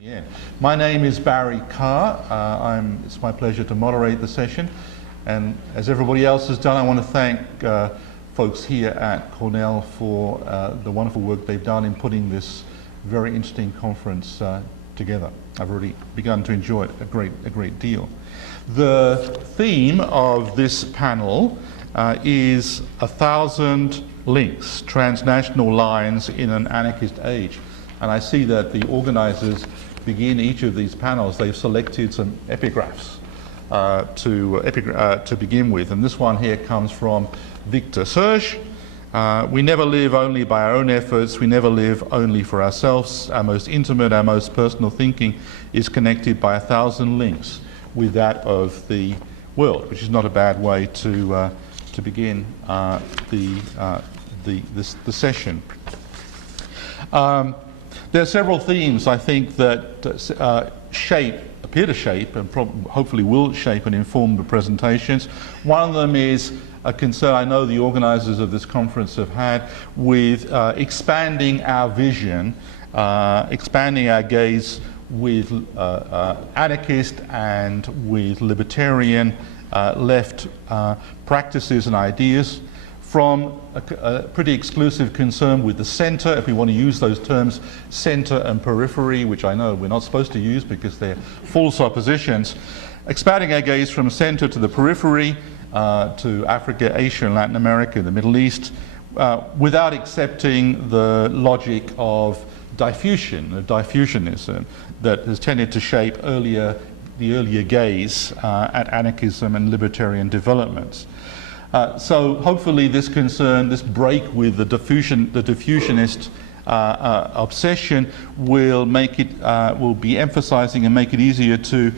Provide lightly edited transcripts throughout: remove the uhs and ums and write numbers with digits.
Yeah. My name is Barry Carr. It's my pleasure to moderate the session, and as everybody else has done, I want to thank folks here at Cornell for the wonderful work they've done in putting this very interesting conference together. I've already begun to enjoy it a great deal. The theme of this panel is 1,000 links, transnational lines in an anarchist age. And I see that the organizers begin each of these panels, they've selected some epigraphs to begin with. And this one here comes from Victor Serge. We never live only by our own efforts, we never live only for ourselves. Our most intimate, our most personal thinking is connected by 1,000 links with that of the world, which is not a bad way to begin the session. There are several themes, I think, that appear to shape, and hopefully will shape and inform the presentations. One of them is a concern I know the organizers of this conference have had with expanding our vision, expanding our gaze with anarchist and with libertarian left practices and ideas, from a pretty exclusive concern with the center, if we want to use those terms, center and periphery, which I know we're not supposed to use because they're false oppositions, expanding our gaze from center to the periphery, to Africa, Asia, and Latin America, the Middle East, without accepting the logic of diffusionism that has tended to shape the earlier gaze at anarchism and libertarian developments. So hopefully this concern, this break with the diffusionist obsession will make it, will be emphasizing and make it easier to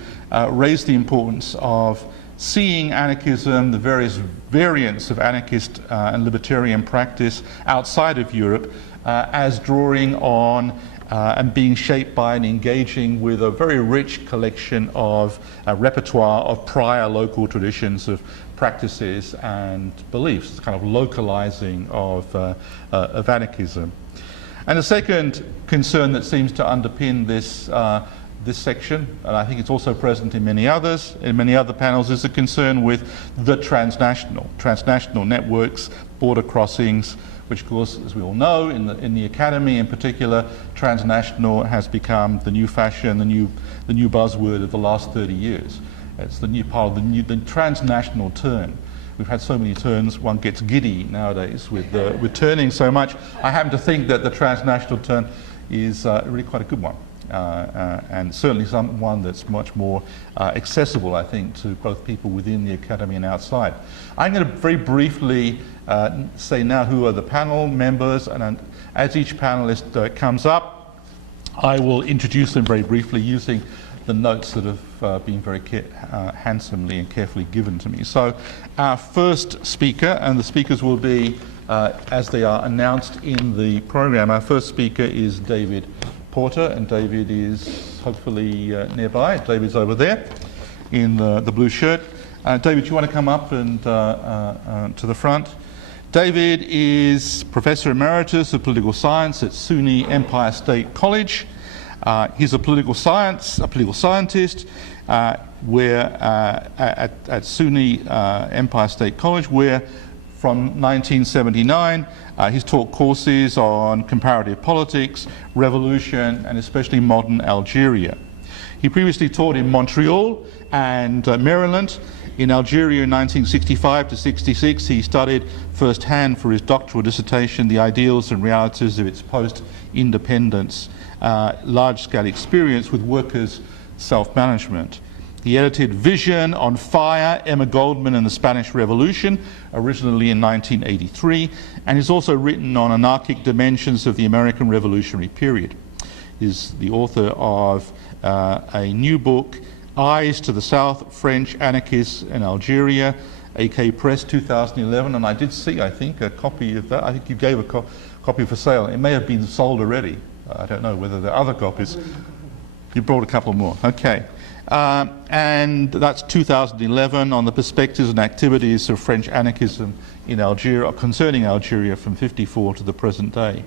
raise the importance of seeing anarchism, the various variants of anarchist and libertarian practice outside of Europe, as drawing on and being shaped by and engaging with a very rich collection of repertoire of prior local traditions of practices and beliefs. It's kind of localizing of anarchism. And the second concern that seems to underpin this section, and I think it's also present in many other panels, is the concern with the transnational networks, border crossings, which of course, as we all know, in the academy in particular, transnational has become the new fashion, the new buzzword of the last 30 years. It's the new part of the transnational turn. We've had so many turns, one gets giddy nowadays with turning so much. I happen to think that the transnational turn is really quite a good one. And certainly one that's much more accessible, I think, to both people within the academy and outside. I'm going to very briefly say now who are the panel members, and as each panelist comes up, I will introduce them very briefly using the notes that have been very handsomely and carefully given to me. So our first speaker, and the speakers will be as they are announced in the program, our first speaker is David Porter, and David is hopefully nearby. David's over there in the blue shirt. David, you want to come up and to the front? David is Professor Emeritus of Political Science at SUNY Empire State College. He's a political scientist where at SUNY Empire State College, where from 1979 he's taught courses on comparative politics, revolution, and especially modern Algeria. He previously taught in Montreal and Maryland. In Algeria in 1965 to 66, he studied firsthand for his doctoral dissertation the ideals and realities of its post-independence large-scale experience with workers' self-management. He edited Vision on Fire, Emma Goldman and the Spanish Revolution, originally in 1983, and he's also written on anarchic dimensions of the American Revolutionary period. He's the author of a new book, Eyes to the South, French Anarchists in Algeria, AK Press 2011, and I did see, I think, a copy of that. I think you gave a copy for sale. It may have been sold already. I don't know whether there are other copies. You brought a couple more, okay. And that's 2011 on the perspectives and activities of French anarchism in Algeria, concerning Algeria from '54 to the present day.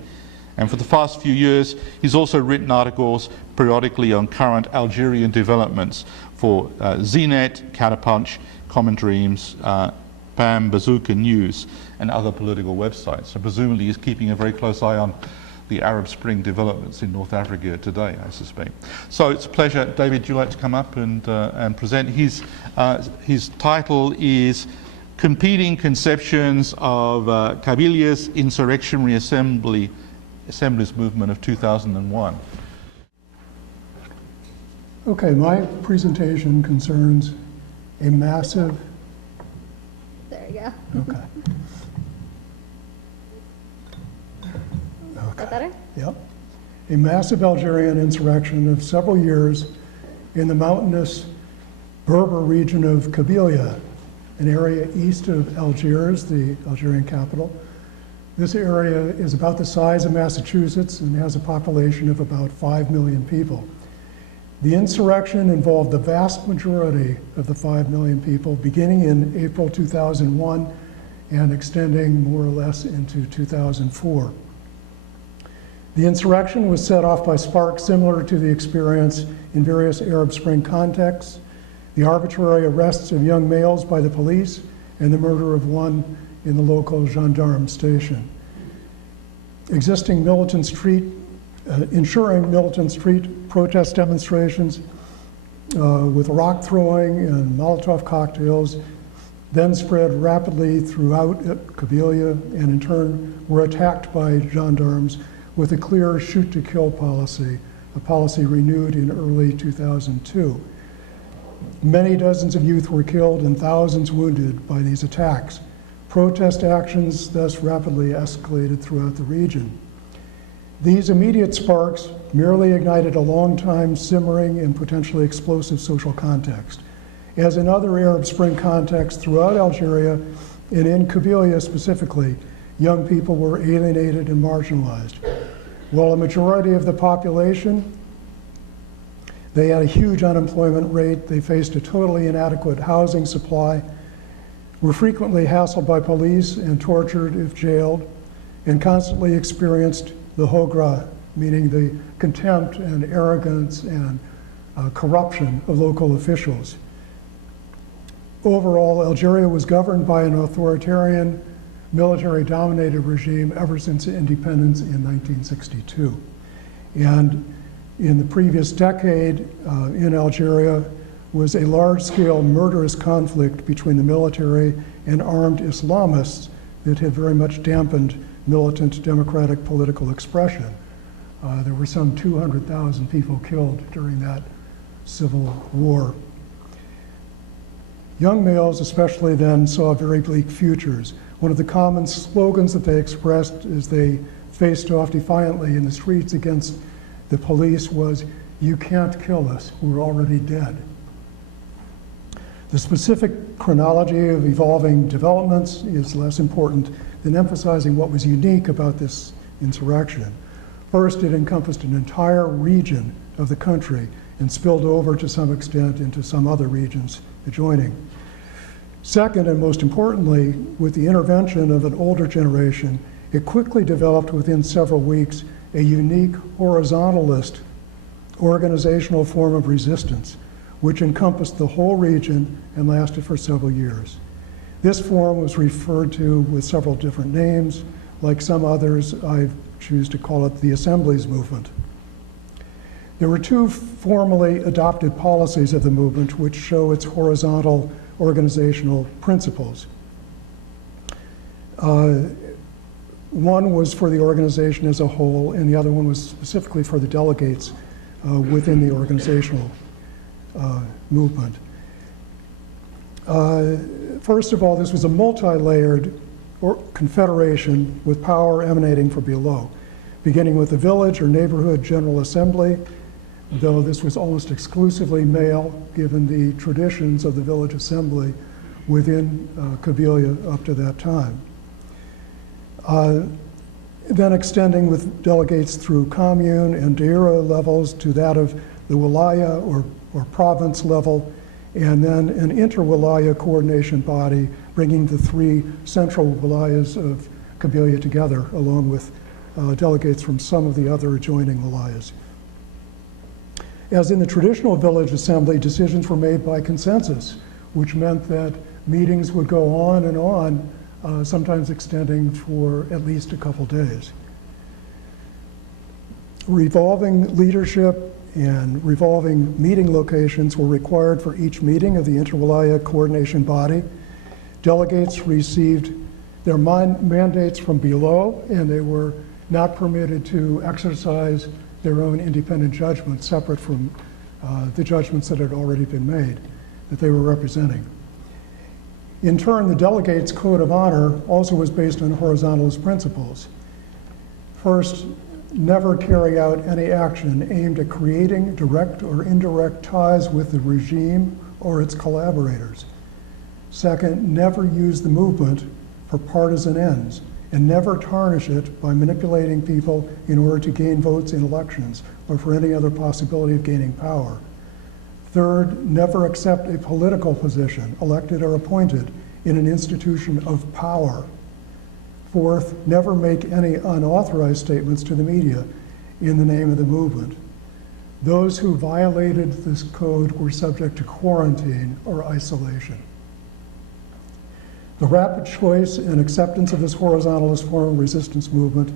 And for the past few years, he's also written articles periodically on current Algerian developments for ZNet, Counterpunch, Common Dreams, PAM, Bazooka News, and other political websites. So presumably he's keeping a very close eye on the Arab Spring developments in North Africa today, I suspect. So it's a pleasure. David, would you like to come up and present? His title is Competing Conceptions of Kabylia's Insurrectionary Assemblies Movement of 2001. Okay, my presentation concerns a massive... There you go. Okay. Is that better? Yep. A massive Algerian insurrection of several years in the mountainous Berber region of Kabylia, an area east of Algiers, the Algerian capital. This area is about the size of Massachusetts and has a population of about 5 million people. The insurrection involved the vast majority of the 5 million people, beginning in April 2001 and extending more or less into 2004. The insurrection was set off by sparks similar to the experience in various Arab Spring contexts, the arbitrary arrests of young males by the police, and the murder of one in the local gendarme station. Ensuring militant street protest demonstrations with rock throwing and Molotov cocktails then spread rapidly throughout Kabylia and in turn were attacked by gendarmes with a clear shoot-to-kill policy, a policy renewed in early 2002. Many dozens of youth were killed and thousands wounded by these attacks. Protest actions thus rapidly escalated throughout the region. These immediate sparks merely ignited a long-time simmering and potentially explosive social context. As in other Arab Spring contexts throughout Algeria, and in Kabylia specifically, young people were alienated and marginalized. While a majority of the population, they had a huge unemployment rate, they faced a totally inadequate housing supply, were frequently hassled by police and tortured if jailed, and constantly experienced the hogra, meaning the contempt and arrogance and corruption of local officials. Overall, Algeria was governed by an authoritarian, military-dominated regime ever since independence in 1962. And in the previous decade in Algeria was a large-scale murderous conflict between the military and armed Islamists that had very much dampened militant democratic political expression. There were some 200,000 people killed during that civil war. Young males especially then saw very bleak futures. One of the common slogans that they expressed as they faced off defiantly in the streets against the police was, "You can't kill us, we're already dead." The specific chronology of evolving developments is less important than emphasizing what was unique about this insurrection. First, it encompassed an entire region of the country and spilled over to some extent into some other regions adjoining. Second, and most importantly, with the intervention of an older generation, it quickly developed within several weeks a unique horizontalist organizational form of resistance, which encompassed the whole region and lasted for several years. This form was referred to with several different names. Like some others, I choose to call it the Assemblies Movement. There were two formally adopted policies of the movement which show its horizontal organizational principles. One was for the organization as a whole, and the other one was specifically for the delegates within the organizational movement. First of all, this was a multi-layered confederation with power emanating from below, beginning with the village or neighborhood general assembly, though this was almost exclusively male given the traditions of the village assembly within Kabylia up to that time. Then extending with delegates through commune and daira levels to that of the wilaya or province level, and then an inter-wilaya coordination body bringing the three central wilayas of Kabylia together, along with delegates from some of the other adjoining wilayas. As in the traditional village assembly, decisions were made by consensus, which meant that meetings would go on and on, sometimes extending for at least a couple days. Revolving leadership and revolving meeting locations were required for each meeting of the Interwilaya Coordination Body. Delegates received their mandates from below, and they were not permitted to exercise their own independent judgment separate from the judgments that had already been made that they were representing. In turn, the delegates' code of honor also was based on horizontalist principles. First, never carry out any action aimed at creating direct or indirect ties with the regime or its collaborators. Second, never use the movement for partisan ends, and never tarnish it by manipulating people in order to gain votes in elections or for any other possibility of gaining power. Third, never accept a political position, elected or appointed, in an institution of power. Fourth, never make any unauthorized statements to the media in the name of the movement. Those who violated this code were subject to quarantine or isolation. The rapid choice and acceptance of this horizontalist form of resistance movement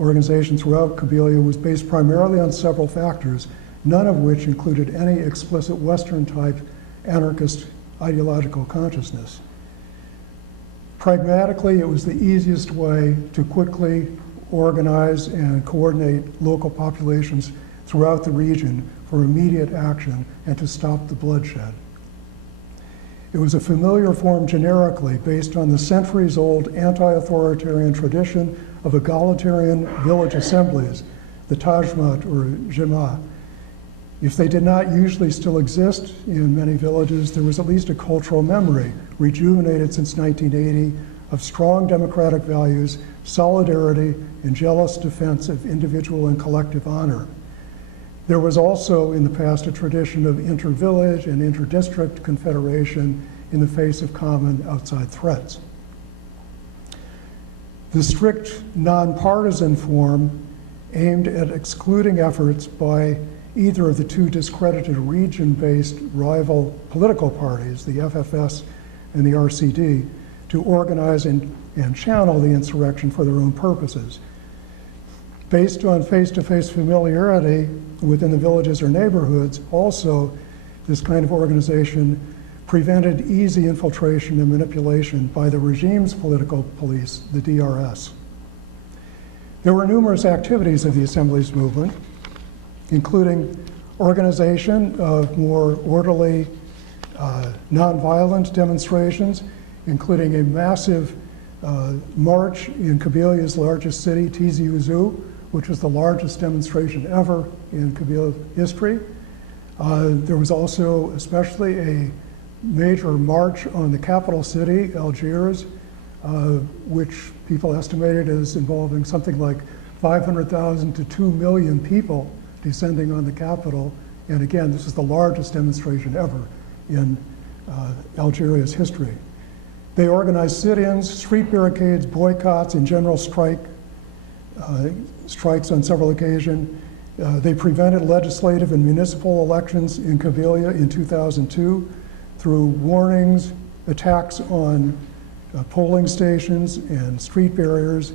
organization throughout Kabylia was based primarily on several factors, none of which included any explicit Western-type anarchist ideological consciousness. Pragmatically, it was the easiest way to quickly organize and coordinate local populations throughout the region for immediate action and to stop the bloodshed. It was a familiar form generically based on the centuries-old anti-authoritarian tradition of egalitarian village assemblies, the Tajmat or Jema. If they did not usually still exist in many villages, there was at least a cultural memory, rejuvenated since 1980, of strong democratic values, solidarity, and jealous defense of individual and collective honor. There was also in the past a tradition of inter-village and inter-district confederation in the face of common outside threats. The strict non-partisan form aimed at excluding efforts by either of the two discredited region-based rival political parties, the FFS and the RCD, to organize and channel the insurrection for their own purposes. Based on face-to-face familiarity within the villages or neighborhoods, also, this kind of organization prevented easy infiltration and manipulation by the regime's political police, the DRS. There were numerous activities of the Assembly's movement, including organization of more orderly, nonviolent demonstrations, including a massive march in Kabylia's largest city, Tizi Ouzou, which was the largest demonstration ever in Kabyle history. There was also especially a major march on the capital city, Algiers, which people estimated as involving something like 500,000 to 2 million people descending on the capital. And again, this is the largest demonstration ever in Algeria's history. They organized sit-ins, street barricades, boycotts, and general strikes on several occasions. They prevented legislative and municipal elections in Kabylia in 2002 through warnings, attacks on polling stations and street barriers.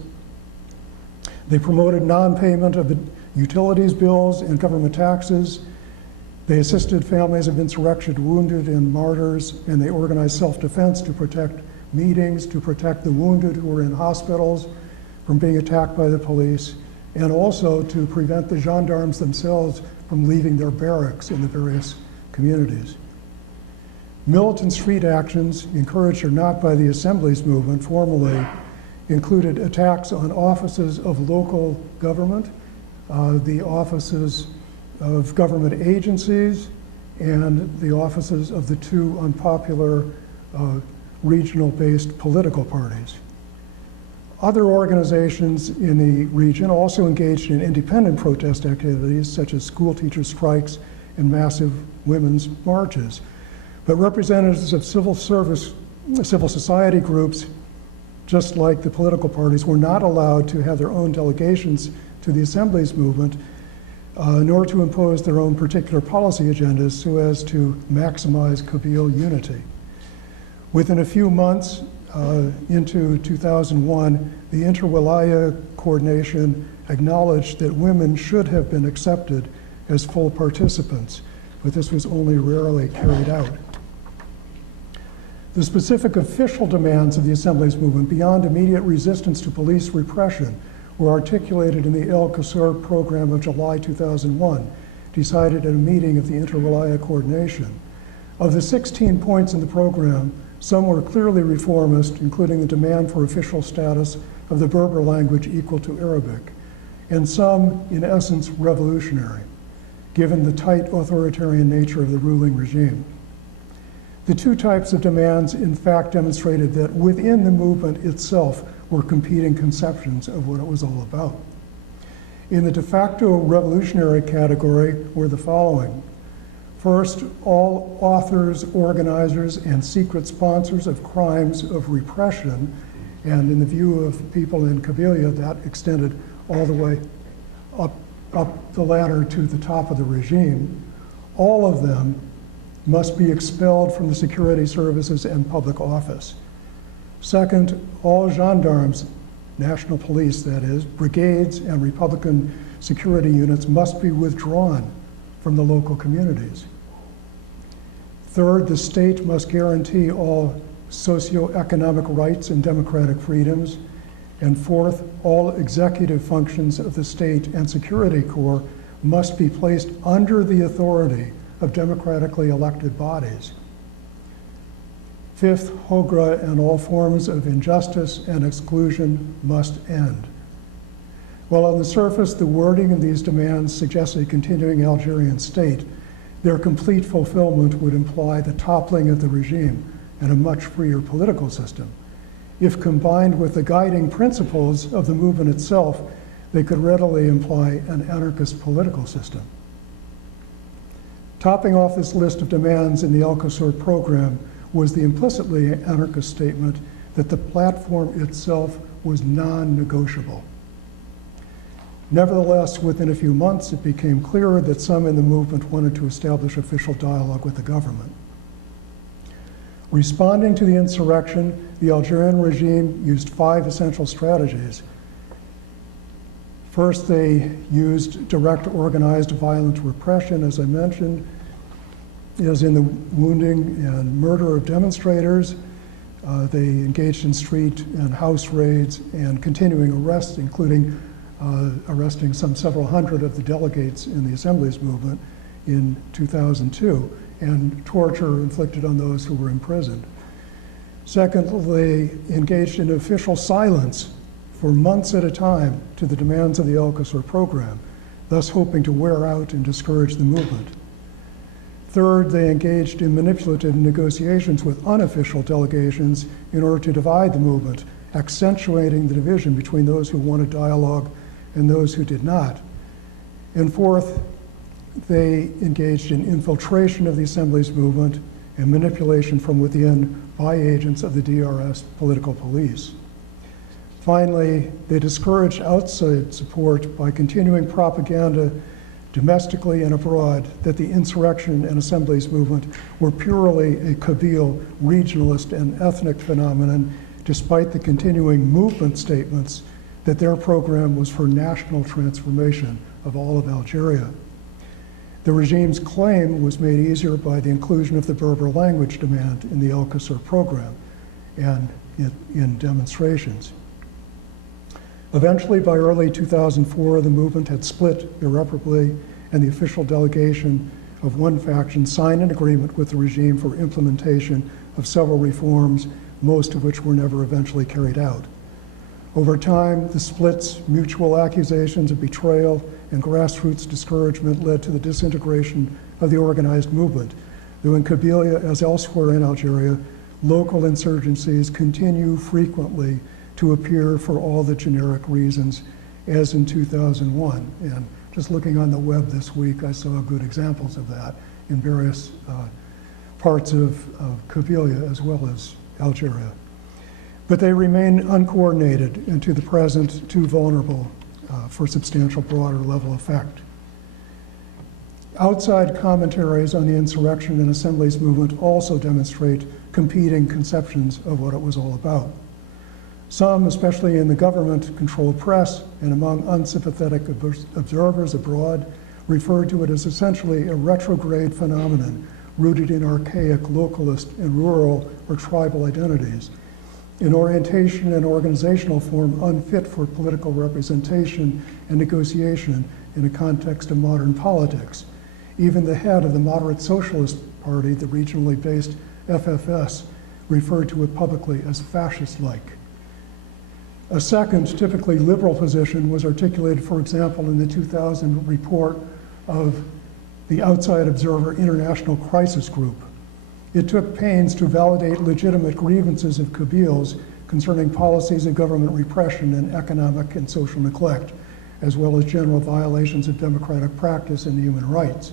They promoted non-payment of utilities bills and government taxes. They assisted families of insurrection wounded and martyrs, and they organized self-defense to protect meetings, to protect the wounded who were in hospitals from being attacked by the police, and also to prevent the gendarmes themselves from leaving their barracks in the various communities. Militant street actions, encouraged or not by the Assembly's movement formally, included attacks on offices of local government, the offices of government agencies, and the offices of the two unpopular regional-based political parties. Other organizations in the region also engaged in independent protest activities, such as school teacher strikes and massive women's marches. But representatives of civil society groups just like the political parties, were not allowed to have their own delegations to the Assemblies movement, nor to impose their own particular policy agendas so as to maximize Kabyle unity. Within a few months into 2001, the Inter-Wilaya coordination acknowledged that women should have been accepted as full participants, but this was only rarely carried out. The specific official demands of the Assemblies movement, beyond immediate resistance to police repression, were articulated in the El Qasr program of July 2001, decided at a meeting of the Inter-Wilaya coordination. Of the 16 points in the program, some were clearly reformist, including the demand for official status of the Berber language equal to Arabic, and some, in essence, revolutionary, given the tight authoritarian nature of the ruling regime. The two types of demands, in fact, demonstrated that within the movement itself were competing conceptions of what it was all about. In the de facto revolutionary category were the following. First, all authors, organizers, and secret sponsors of crimes of repression, and in the view of people in Kabylia, that extended all the way up the ladder to the top of the regime, all of them must be expelled from the security services and public office. Second, all gendarmes, national police that is, brigades and Republican security units must be withdrawn from the local communities. Third, the state must guarantee all socioeconomic rights and democratic freedoms. And fourth, all executive functions of the state and security corps must be placed under the authority of democratically elected bodies. Fifth, Hogra and all forms of injustice and exclusion must end. While on the surface, the wording of these demands suggests a continuing Algerian state, their complete fulfillment would imply the toppling of the regime and a much freer political system. If combined with the guiding principles of the movement itself, they could readily imply an anarchist political system. Topping off this list of demands in the El Qasr program was the implicitly anarchist statement that the platform itself was non-negotiable. Nevertheless, within a few months, it became clear that some in the movement wanted to establish official dialogue with the government. Responding to the insurrection, the Algerian regime used 5 essential strategies. First, they used direct organized violent repression, as I mentioned, as in the wounding and murder of demonstrators. They engaged in street and house raids and continuing arrests, including arresting several hundred of the delegates in the Assemblies movement in 2002, and torture inflicted on those who were imprisoned. Second, they engaged in official silence for months at a time to the demands of the El Qasr program, thus hoping to wear out and discourage the movement. Third, they engaged in manipulative negotiations with unofficial delegations in order to divide the movement, accentuating the division between those who wanted dialogue and those who did not. And fourth, they engaged in infiltration of the Assemblies movement and manipulation from within by agents of the DRS political police. Finally, they discouraged outside support by continuing propaganda domestically and abroad that the insurrection and Assemblies movement were purely a Kabyle, regionalist, and ethnic phenomenon, despite the continuing movement statements that their program was for national transformation of all of Algeria. The regime's claim was made easier by the inclusion of the Berber language demand in the El Qasr program and in demonstrations. Eventually, by early 2004, the movement had split irreparably, and the official delegation of one faction signed an agreement with the regime for implementation of several reforms, most of which were never eventually carried out. Over time, the splits, mutual accusations of betrayal, and grassroots discouragement led to the disintegration of the organized movement. Though in Kabylia, as elsewhere in Algeria, local insurgencies continue frequently to appear for all the generic reasons, as in 2001. And just looking on the web this week, I saw good examples of that in various parts of Kabylia as well as Algeria. but they remain uncoordinated and to the present too vulnerable for substantial broader level effect. Outside commentaries on the insurrection and assemblies movement also demonstrate competing conceptions of what it was all about. Some, especially in the government-controlled press and among unsympathetic observers abroad, referred to it as essentially a retrograde phenomenon rooted in archaic localist and rural or tribal identities, an orientation and organizational form unfit for political representation and negotiation in a context of modern politics. Even the head of the moderate socialist party, the regionally based FFS, referred to it publicly as fascist-like. A second, typically liberal position was articulated, for example, in the 2000 report of the Outside Observer International Crisis Group. It took pains to validate legitimate grievances of Kabyles concerning policies of government repression and economic and social neglect, as well as general violations of democratic practice and human rights.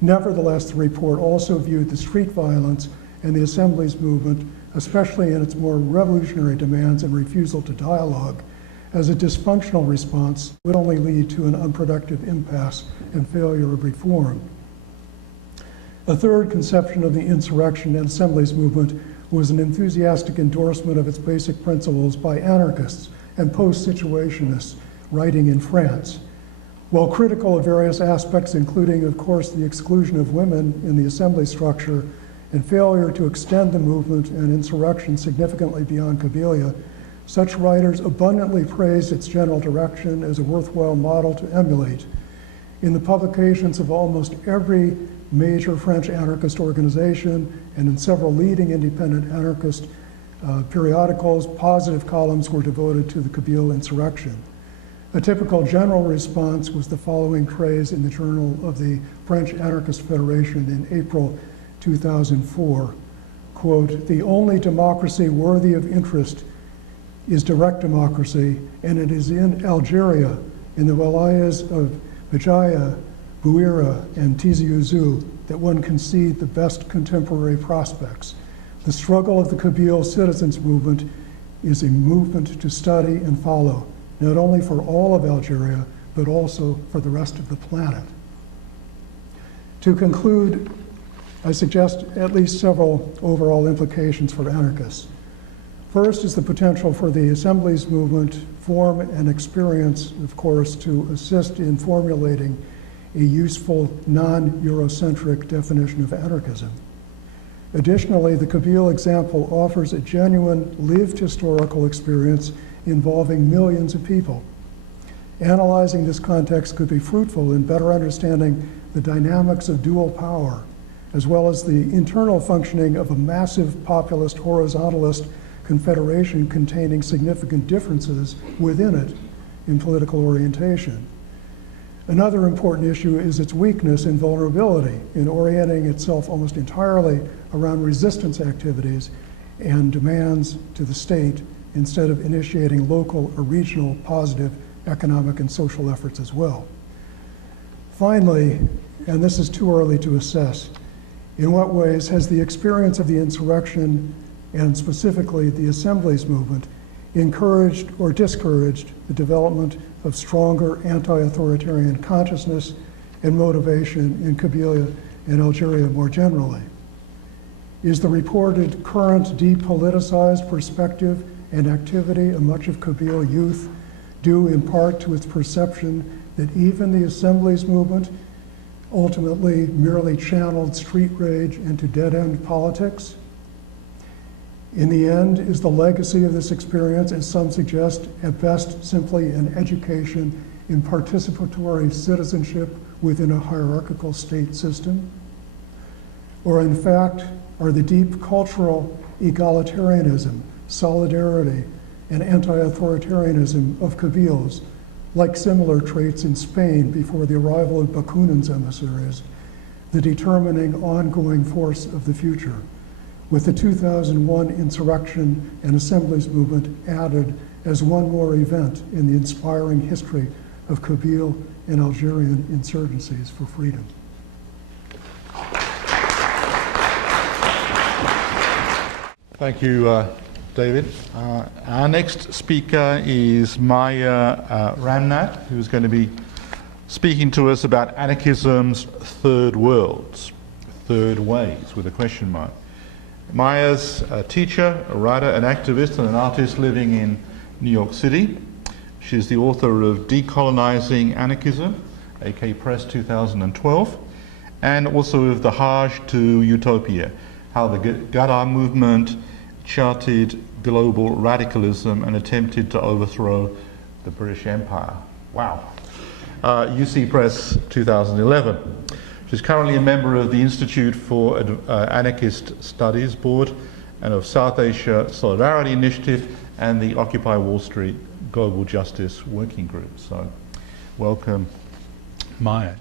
Nevertheless, the report also viewed the street violence and the assemblies movement, especially in its more revolutionary demands and refusal to dialogue, as a dysfunctional response would only lead to an unproductive impasse and failure of reform. A third conception of the insurrection and assemblies movement was an enthusiastic endorsement of its basic principles by anarchists and post-situationists writing in France. While critical of various aspects, including, of course, the exclusion of women in the assembly structure and failure to extend the movement and insurrection significantly beyond Kabylia, such writers abundantly praised its general direction as a worthwhile model to emulate. In the publications of almost every major French anarchist organization and in several leading independent anarchist periodicals, positive columns were devoted to the Kabyle insurrection. A typical general response was the following praise in the Journal of the French Anarchist Federation in April 2004, quote, "The only democracy worthy of interest is direct democracy, and it is in Algeria, in the wilayas of Béjaïa, Bouira, and Tizi Ouzou, that one can see the best contemporary prospects. The struggle of the Kabyle citizens movement is a movement to study and follow, not only for all of Algeria, but also for the rest of the planet." To conclude, I suggest at least several overall implications for anarchists. First is the potential for the assemblies movement, form and experience, of course, to assist in formulating a useful non-Eurocentric definition of anarchism. Additionally, the Kabyle example offers a genuine lived historical experience involving millions of people. Analyzing this context could be fruitful in better understanding the dynamics of dual power, as well as the internal functioning of a massive populist horizontalist confederation containing significant differences within it in political orientation. Another important issue is its weakness and vulnerability in orienting itself almost entirely around resistance activities and demands to the state instead of initiating local or regional positive economic and social efforts as well. Finally, and this is too early to assess, in what ways has the experience of the insurrection and specifically the assemblies movement encouraged or discouraged the development of stronger anti-authoritarian consciousness and motivation in Kabylia and Algeria more generally? Is the reported current depoliticized perspective and activity of much of Kabyle youth due in part to its perception that even the assemblies movement ultimately merely channeled street rage into dead-end politics? In the end, is the legacy of this experience, as some suggest, at best simply an education in participatory citizenship within a hierarchical state system? Or in fact, are the deep cultural egalitarianism, solidarity, and anti-authoritarianism of Kabyles, like similar traits in Spain before the arrival of Bakunin's emissaries, the determining ongoing force of the future, with the 2001 insurrection and assemblies movement added as one more event in the inspiring history of Kabyle and Algerian insurgencies for freedom? Thank you, David. Our next speaker is Maya Ramnath, who's going to be speaking to us about anarchism's third worlds, third ways with a question mark. Maya's a teacher, a writer, an activist, and an artist living in New York City. She's the author of Decolonizing Anarchism, AK Press 2012, and also of The Hajj to Utopia, how the Ghadar movement charted global radicalism and attempted to overthrow the British Empire. Wow. UC Press 2011. She's currently a member of the Institute for Anarchist Studies Board and of South Asia Solidarity Initiative and the Occupy Wall Street Global Justice Working Group. So, welcome, Maya.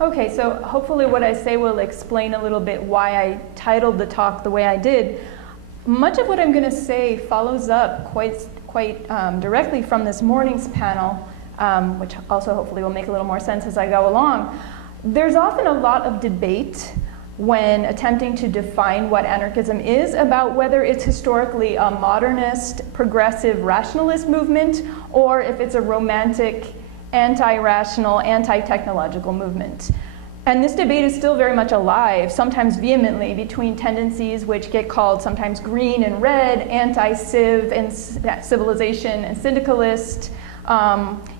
Okay, so hopefully what I say will explain a little bit why I titled the talk the way I did. Much of what I'm going to say follows up quite directly from this morning's panel, which also hopefully will make a little more sense as I go along. There's often a lot of debate when attempting to define what anarchism is about whether it's historically a modernist, progressive, rationalist movement, or if it's a romantic, anti-rational, anti-technological movement. And this debate is still very much alive, sometimes vehemently, between tendencies which get called sometimes green and red, anti-civ and civilization and syndicalist,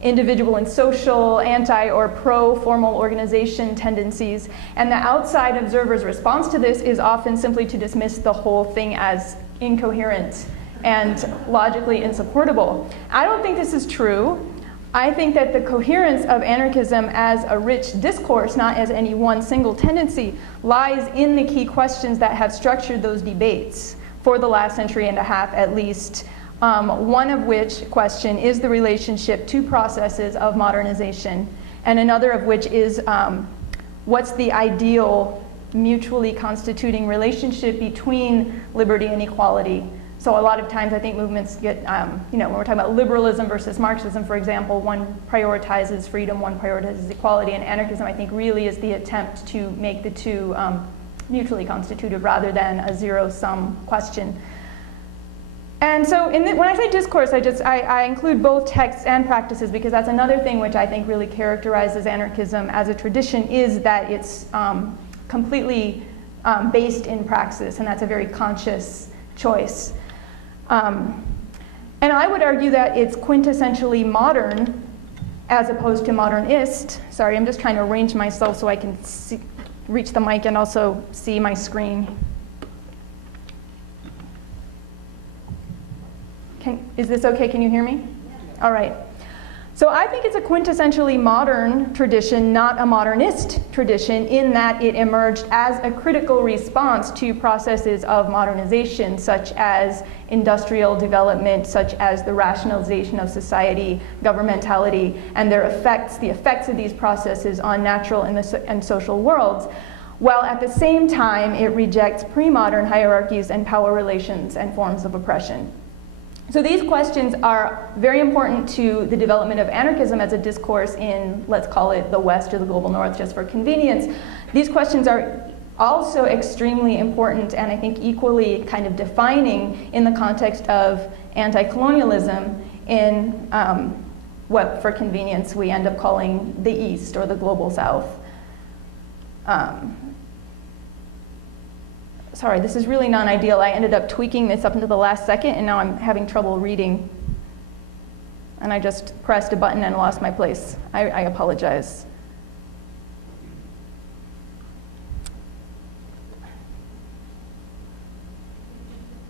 individual and social, anti or pro-formal organization tendencies. And the outside observer's response to this is often simply to dismiss the whole thing as incoherent and logically insupportable. I don't think this is true. I think that the coherence of anarchism as a rich discourse, not as any one single tendency, lies in the key questions that have structured those debates for the last century and a half at least. One of which question is the relationship to processes of modernization, and another of which is what's the ideal mutually constituting relationship between liberty and equality. So a lot of times I think movements get, when we're talking about liberalism versus Marxism, for example, one prioritizes freedom, one prioritizes equality, and anarchism I think really is the attempt to make the two mutually constitutive rather than a zero-sum question. And so when I say discourse, I include both texts and practices because that's another thing which I think really characterizes anarchism as a tradition is that it's completely based in praxis, and that's a very conscious choice. And I would argue that it's quintessentially modern as opposed to modernist. Sorry, I'm just trying to arrange myself so I can reach the mic and also see my screen. Is this okay? Can you hear me? All right. So I think it's a quintessentially modern tradition, not a modernist tradition, in that it emerged as a critical response to processes of modernization, such as industrial development, such as the rationalization of society, governmentality, and the effects of these processes on natural and social worlds, while at the same time it rejects pre-modern hierarchies and power relations and forms of oppression. So these questions are very important to the development of anarchism as a discourse in, let's call it the West or the global North, just for convenience. These questions are also extremely important and I think equally kind of defining in the context of anti-colonialism in what, for convenience, we end up calling the East or the global South. Sorry, this is really non-ideal. I ended up tweaking this up until the last second, and now I'm having trouble reading. And I just pressed a button and lost my place. I apologize.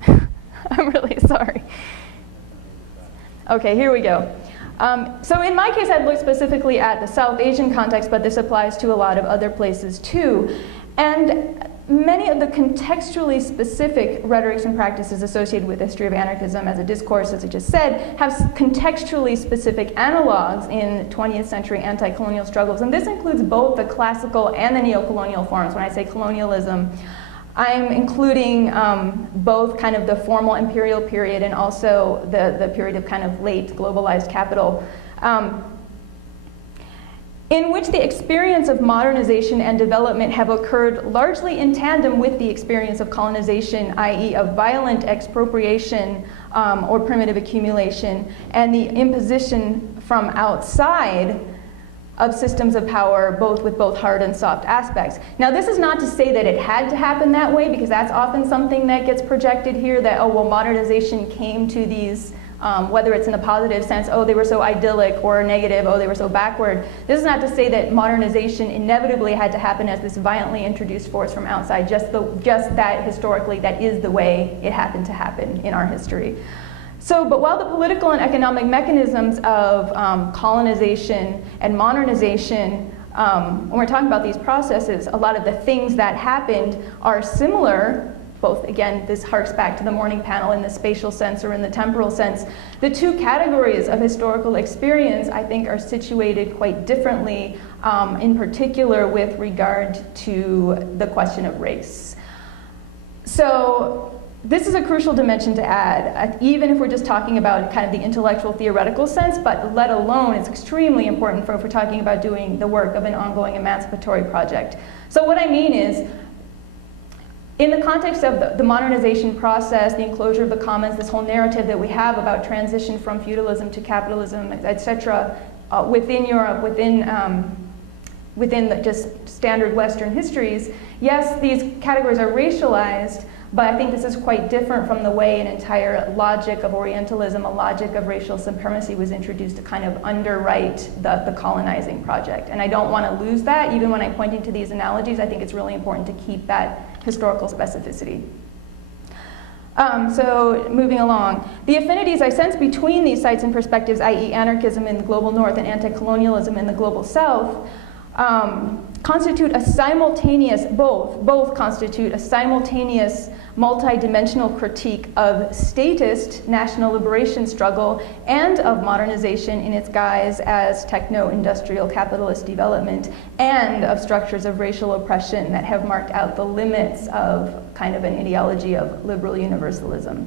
I'm really sorry. Okay, here we go. So in my case, I'd look specifically at the South Asian context, but this applies to a lot of other places too. And many of the contextually specific rhetorics and practices associated with the history of anarchism as a discourse, as I just said, have contextually specific analogs in 20th century anti-colonial struggles. And this includes both the classical and the neo-colonial forms. When I say colonialism, I'm including both kind of the formal imperial period and also the period of kind of late globalized capital. in which the experience of modernization and development have occurred largely in tandem with the experience of colonization, i.e. of violent expropriation or primitive accumulation, and the imposition from outside of systems of power, both with both hard and soft aspects. Now, this is not to say that it had to happen that way, because that's often something that gets projected here, that, oh, well, modernization came to these, whether it's in a positive sense, oh, they were so idyllic, or negative, oh, they were so backward. This is not to say that modernization inevitably had to happen as this violently introduced force from outside, just that historically, that is the way it happened to happen in our history. So, but while the political and economic mechanisms of colonization and modernization, when we're talking about these processes, a lot of the things that happened are similar, both, again, this harks back to the morning panel in the spatial sense or in the temporal sense. The two categories of historical experience, I think, are situated quite differently, in particular with regard to the question of race. So, this is a crucial dimension to add, even if we're just talking about kind of the intellectual theoretical sense, but let alone it's extremely important if we're talking about doing the work of an ongoing emancipatory project. So what I mean is, in the context of the modernization process, the enclosure of the commons, this whole narrative that we have about transition from feudalism to capitalism, etc., within Europe, within the just standard Western histories, yes, these categories are racialized, but I think this is quite different from the way an entire logic of Orientalism, a logic of racial supremacy was introduced to kind of underwrite the colonizing project. And I don't want to lose that, even when I'm pointing to these analogies. I think it's really important to keep that historical specificity. So moving along, the affinities I sense between these sites and perspectives, i.e. anarchism in the global north and anti-colonialism in the global south, constitute a simultaneous, both constitute a simultaneous multi-dimensional critique of statist national liberation struggle and of modernization in its guise as techno-industrial capitalist development, and of structures of racial oppression that have marked out the limits of kind of an ideology of liberal universalism.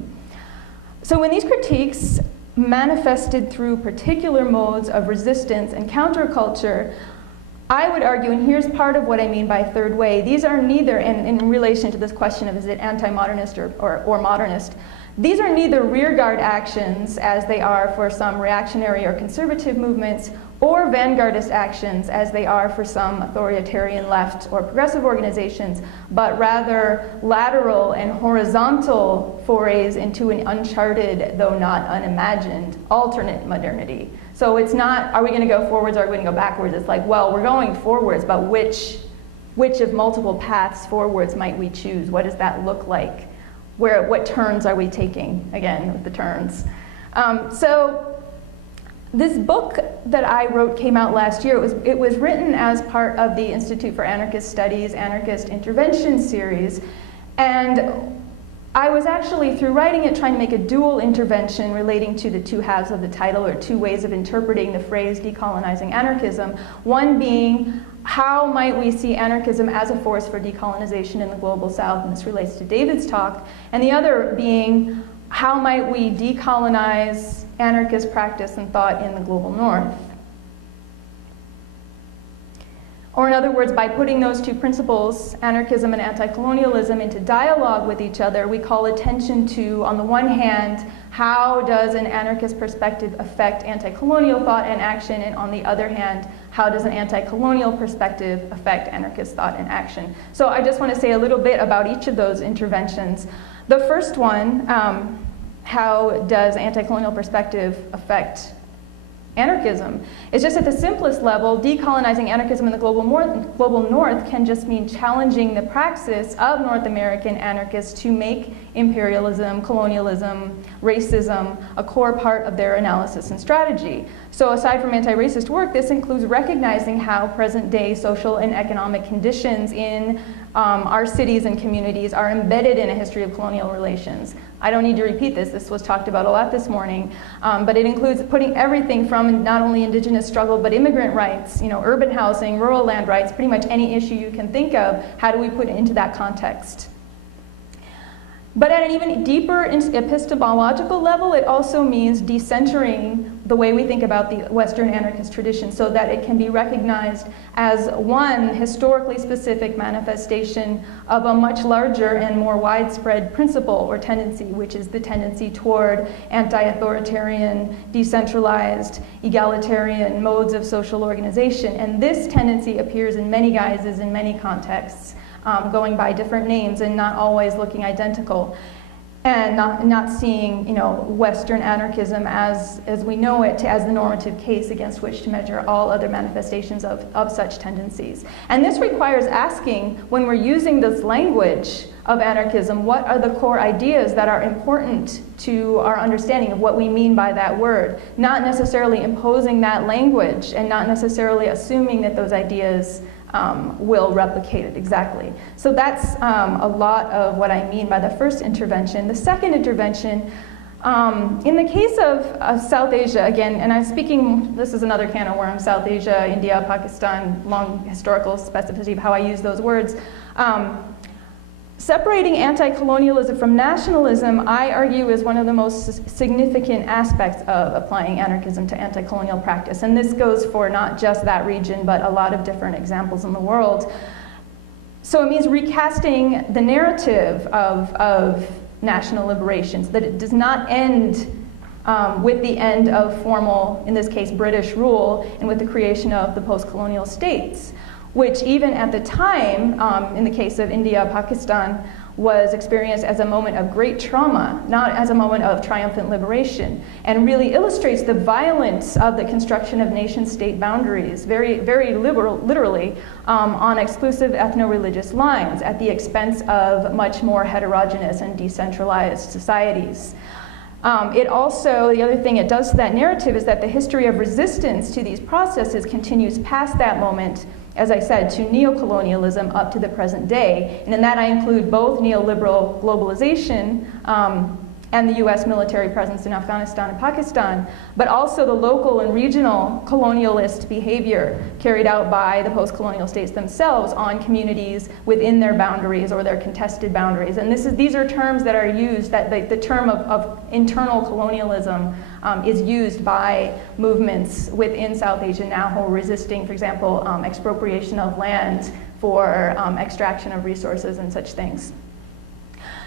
So when these critiques manifested through particular modes of resistance and counterculture, I would argue, and here's part of what I mean by third way, these are neither, in relation to this question of is it anti-modernist or modernist, these are neither rearguard actions as they are for some reactionary or conservative movements, or vanguardist actions as they are for some authoritarian left or progressive organizations, but rather lateral and horizontal forays into an uncharted, though not unimagined, alternate modernity. So it's not, are we going to go forwards or are we going to go backwards? It's like, well, we're going forwards, but which of multiple paths forwards might we choose? What does that look like? What turns are we taking, again, with the turns? So this book that I wrote came out last year. It was written as part of the Institute for Anarchist Studies Anarchist Intervention series. And I was actually, through writing it, trying to make a dual intervention relating to the two halves of the title, or two ways of interpreting the phrase decolonizing anarchism. One being, how might we see anarchism as a force for decolonization in the global south, and this relates to David's talk, and the other being, how might we decolonize anarchist practice and thought in the global north? Or in other words, by putting those two principles, anarchism and anti-colonialism, into dialogue with each other, we call attention to, on the one hand, how does an anarchist perspective affect anti-colonial thought and action, and on the other hand, how does an anti-colonial perspective affect anarchist thought and action? So I just want to say a little bit about each of those interventions. The first one, how does anti-colonial perspective affect anarchism? It's just at the simplest level, decolonizing anarchism in the global north can just mean challenging the praxis of North American anarchists to make imperialism, colonialism, racism a core part of their analysis and strategy. So aside from anti-racist work, this includes recognizing how present-day social and economic conditions in our cities and communities are embedded in a history of colonial relations. I don't need to repeat this. This was talked about a lot this morning, but it includes putting everything from not only indigenous struggle, but immigrant rights, urban housing, rural land rights, pretty much any issue you can think of. How do we put it into that context? But at an even deeper epistemological level, it also means decentering the way we think about the Western anarchist tradition so that it can be recognized as one historically specific manifestation of a much larger and more widespread principle or tendency, which is the tendency toward anti-authoritarian, decentralized, egalitarian modes of social organization. And this tendency appears in many guises, in many contexts, going by different names and not always looking identical. And not seeing, Western anarchism as we know it, as the normative case against which to measure all other manifestations of such tendencies. And this requires asking, when we're using this language of anarchism, what are the core ideas that are important to our understanding of what we mean by that word? Not necessarily imposing that language and not necessarily assuming that those ideas will replicate it exactly. So that's a lot of what I mean by the first intervention. The second intervention, in the case of South Asia, again, and I'm speaking, this is another can of worms, South Asia, India, Pakistan, long historical specificity of how I use those words. Separating anti-colonialism from nationalism, I argue, is one of the most significant aspects of applying anarchism to anti-colonial practice. And this goes for not just that region, but a lot of different examples in the world. So it means recasting the narrative of national liberation, so that it does not end with the end of formal, in this case, British rule, and with the creation of the post-colonial states, which even at the time, in the case of India, Pakistan, was experienced as a moment of great trauma, not as a moment of triumphant liberation, and really illustrates the violence of the construction of nation-state boundaries, very, very literally, on exclusive ethno-religious lines at the expense of much more heterogeneous and decentralized societies. It also, the other thing it does to that narrative is that the history of resistance to these processes continues past that moment, as I said, to neocolonialism up to the present day. And in that I include both neoliberal globalization and the US military presence in Afghanistan and Pakistan, but also the local and regional colonialist behavior carried out by the post-colonial states themselves on communities within their boundaries or their contested boundaries. And these are terms that are used, that the term of internal colonialism is used by movements within South Asia now who are resisting, for example, expropriation of land for extraction of resources and such things.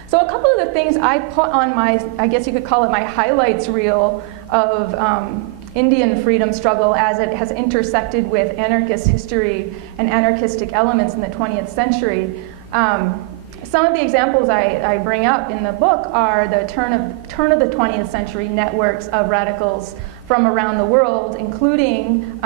So a couple of the things I put on my, I guess you could call it my highlights reel of Indian freedom struggle as it has intersected with anarchist history and anarchistic elements in the 20th century. Some of the examples I bring up in the book are the turn of the 20th century networks of radicals from around the world, including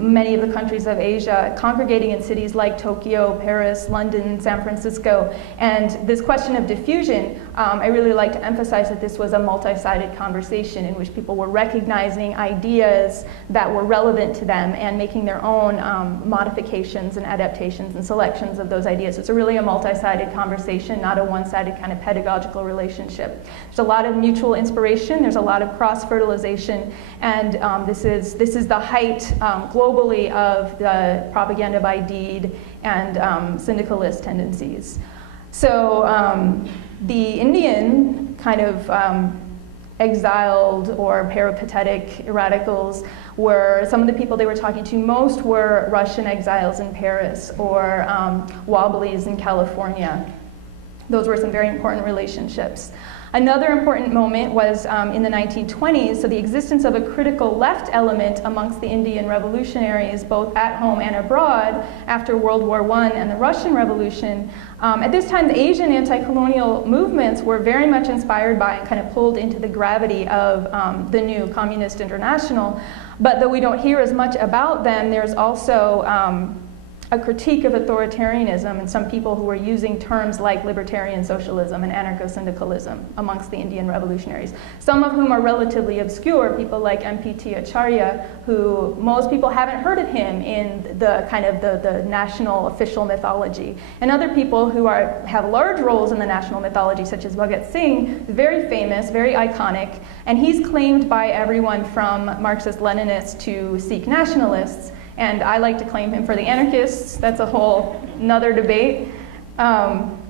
many of the countries of Asia, congregating in cities like Tokyo, Paris, London, San Francisco. And this question of diffusion, I really like to emphasize that this was a multi-sided conversation in which people were recognizing ideas that were relevant to them and making their own modifications and adaptations and selections of those ideas. So it's really a multi-sided conversation, not a one-sided kind of pedagogical relationship. There's a lot of mutual inspiration, there's a lot of cross-fertilization, and this is the height globally of the propaganda by deed and syndicalist tendencies. So the Indian kind of exiled or peripatetic radicals were, some of the people they were talking to most were Russian exiles in Paris or Wobblies in California. Those were some very important relationships. Another important moment was in the 1920s, so the existence of a critical left element amongst the Indian revolutionaries, both at home and abroad, after World War I and the Russian Revolution. At this time, the Asian anti-colonial movements were very much inspired by and kind of pulled into the gravity of the new Communist International. But though we don't hear as much about them, there's also a critique of authoritarianism and some people who were using terms like libertarian socialism and anarcho-syndicalism amongst the Indian revolutionaries. Some of whom are relatively obscure, people like M.P.T. Acharya, who most people haven't heard of him in the kind of the national official mythology. And other people who have large roles in the national mythology, such as Bhagat Singh, very famous, very iconic, and he's claimed by everyone from Marxist-Leninists to Sikh nationalists. And I like to claim him for the anarchists. That's a whole another debate. Then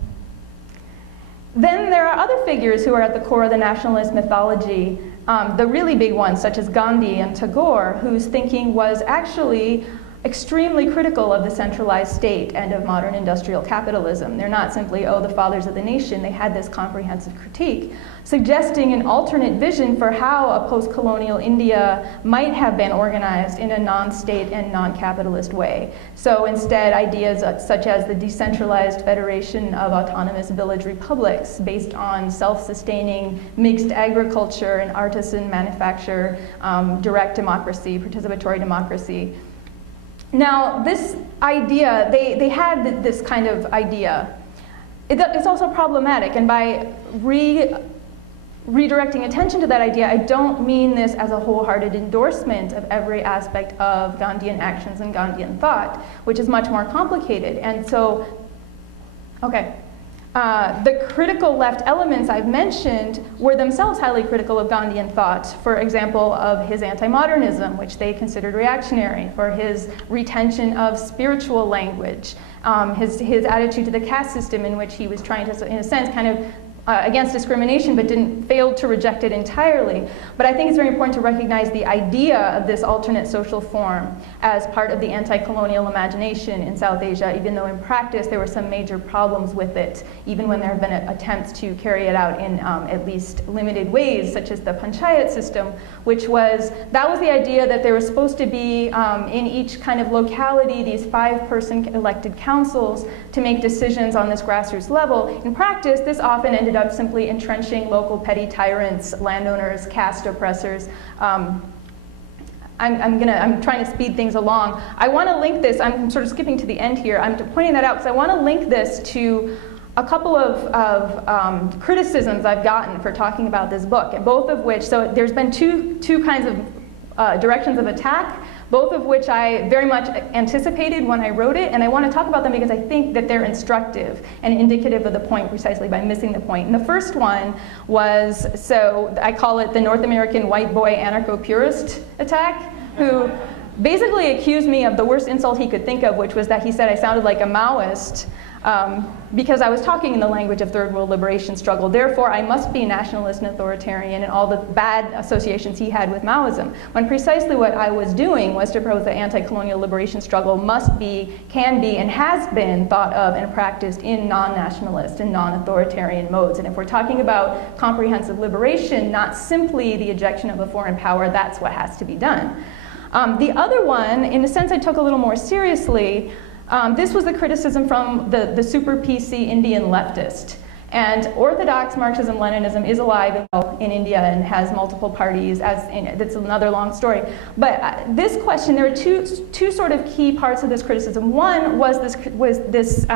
there are other figures who are at the core of the nationalist mythology. The really big ones, such as Gandhi and Tagore, whose thinking was actually extremely critical of the centralized state and of modern industrial capitalism. They're not simply, oh, the fathers of the nation. They had this comprehensive critique, suggesting an alternate vision for how a post-colonial India might have been organized in a non-state and non-capitalist way. So instead, ideas such as the decentralized federation of autonomous village republics based on self-sustaining mixed agriculture and artisan manufacture, direct democracy, participatory democracy. Now, this idea, they had this kind of idea. It's also problematic, and by redirecting attention to that idea, I don't mean this as a wholehearted endorsement of every aspect of Gandhian actions and Gandhian thought, which is much more complicated. And so, okay. The critical left elements I've mentioned were themselves highly critical of Gandhian thought. For example, of his anti-modernism, which they considered reactionary, for his retention of spiritual language, his attitude to the caste system, in which he was trying to, in a sense, kind of against discrimination, but failed to reject it entirely. But I think it's very important to recognize the idea of this alternate social form as part of the anti-colonial imagination in South Asia, even though in practice there were some major problems with it, even when there have been attempts to carry it out in at least limited ways, such as the panchayat system, which was the idea that there was supposed to be in each kind of locality these 5-person elected councils to make decisions on this grassroots level. In practice, this often ended up simply entrenching local petty tyrants, landowners, caste oppressors. I'm trying to speed things along. I want to link this, I'm sort of skipping to the end here, I'm pointing that out because I want to link this to a couple of criticisms I've gotten for talking about this book, and both of which, so there's been two kinds of directions of attack, both of which I very much anticipated when I wrote it, and I want to talk about them because I think that they're instructive and indicative of the point precisely by missing the point. And the first one was, so I call it the North American white boy anarcho-purist attack, who basically accused me of the worst insult he could think of, which was that he said I sounded like a Maoist because I was talking in the language of third world liberation struggle. Therefore, I must be nationalist and authoritarian and all the bad associations he had with Maoism. When precisely what I was doing was to propose that anti-colonial liberation struggle must be, can be, and has been thought of and practiced in non-nationalist and non-authoritarian modes. And if we're talking about comprehensive liberation, not simply the ejection of a foreign power, that's what has to be done. The other one, in a sense I took a little more seriously, this was the criticism from the super PC Indian leftist. And orthodox Marxism-Leninism is alive in India and has multiple parties. That's another long story. But this question, there are two sort of key parts of this criticism. One was this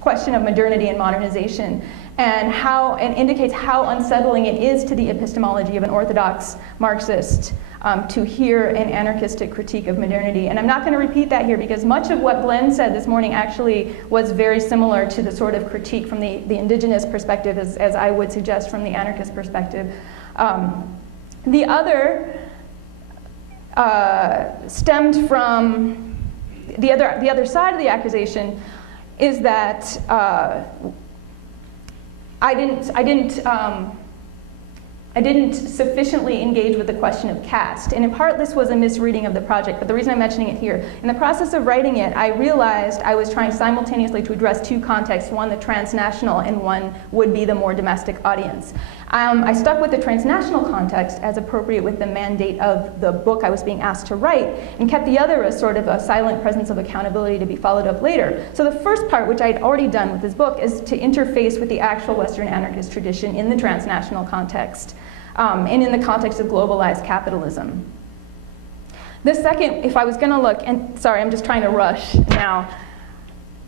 question of modernity and modernization, and indicates how unsettling it is to the epistemology of an orthodox Marxist to hear an anarchistic critique of modernity. And I'm not going to repeat that here because much of what Glenn said this morning actually was very similar to the sort of critique from the indigenous perspective as I would suggest from the anarchist perspective. The other stemmed from the other side of the accusation is that I didn't sufficiently engage with the question of caste. And in part, this was a misreading of the project, but the reason I'm mentioning it here, in the process of writing it, I realized I was trying simultaneously to address two contexts, one the transnational and one would be the more domestic audience. I stuck with the transnational context as appropriate with the mandate of the book I was being asked to write, and kept the other as sort of a silent presence of accountability to be followed up later. So the first part, which I'd already done with this book, is to interface with the actual Western anarchist tradition in the transnational context. And in the context of globalized capitalism. The second, if I was going to look, and sorry, I'm just trying to rush now.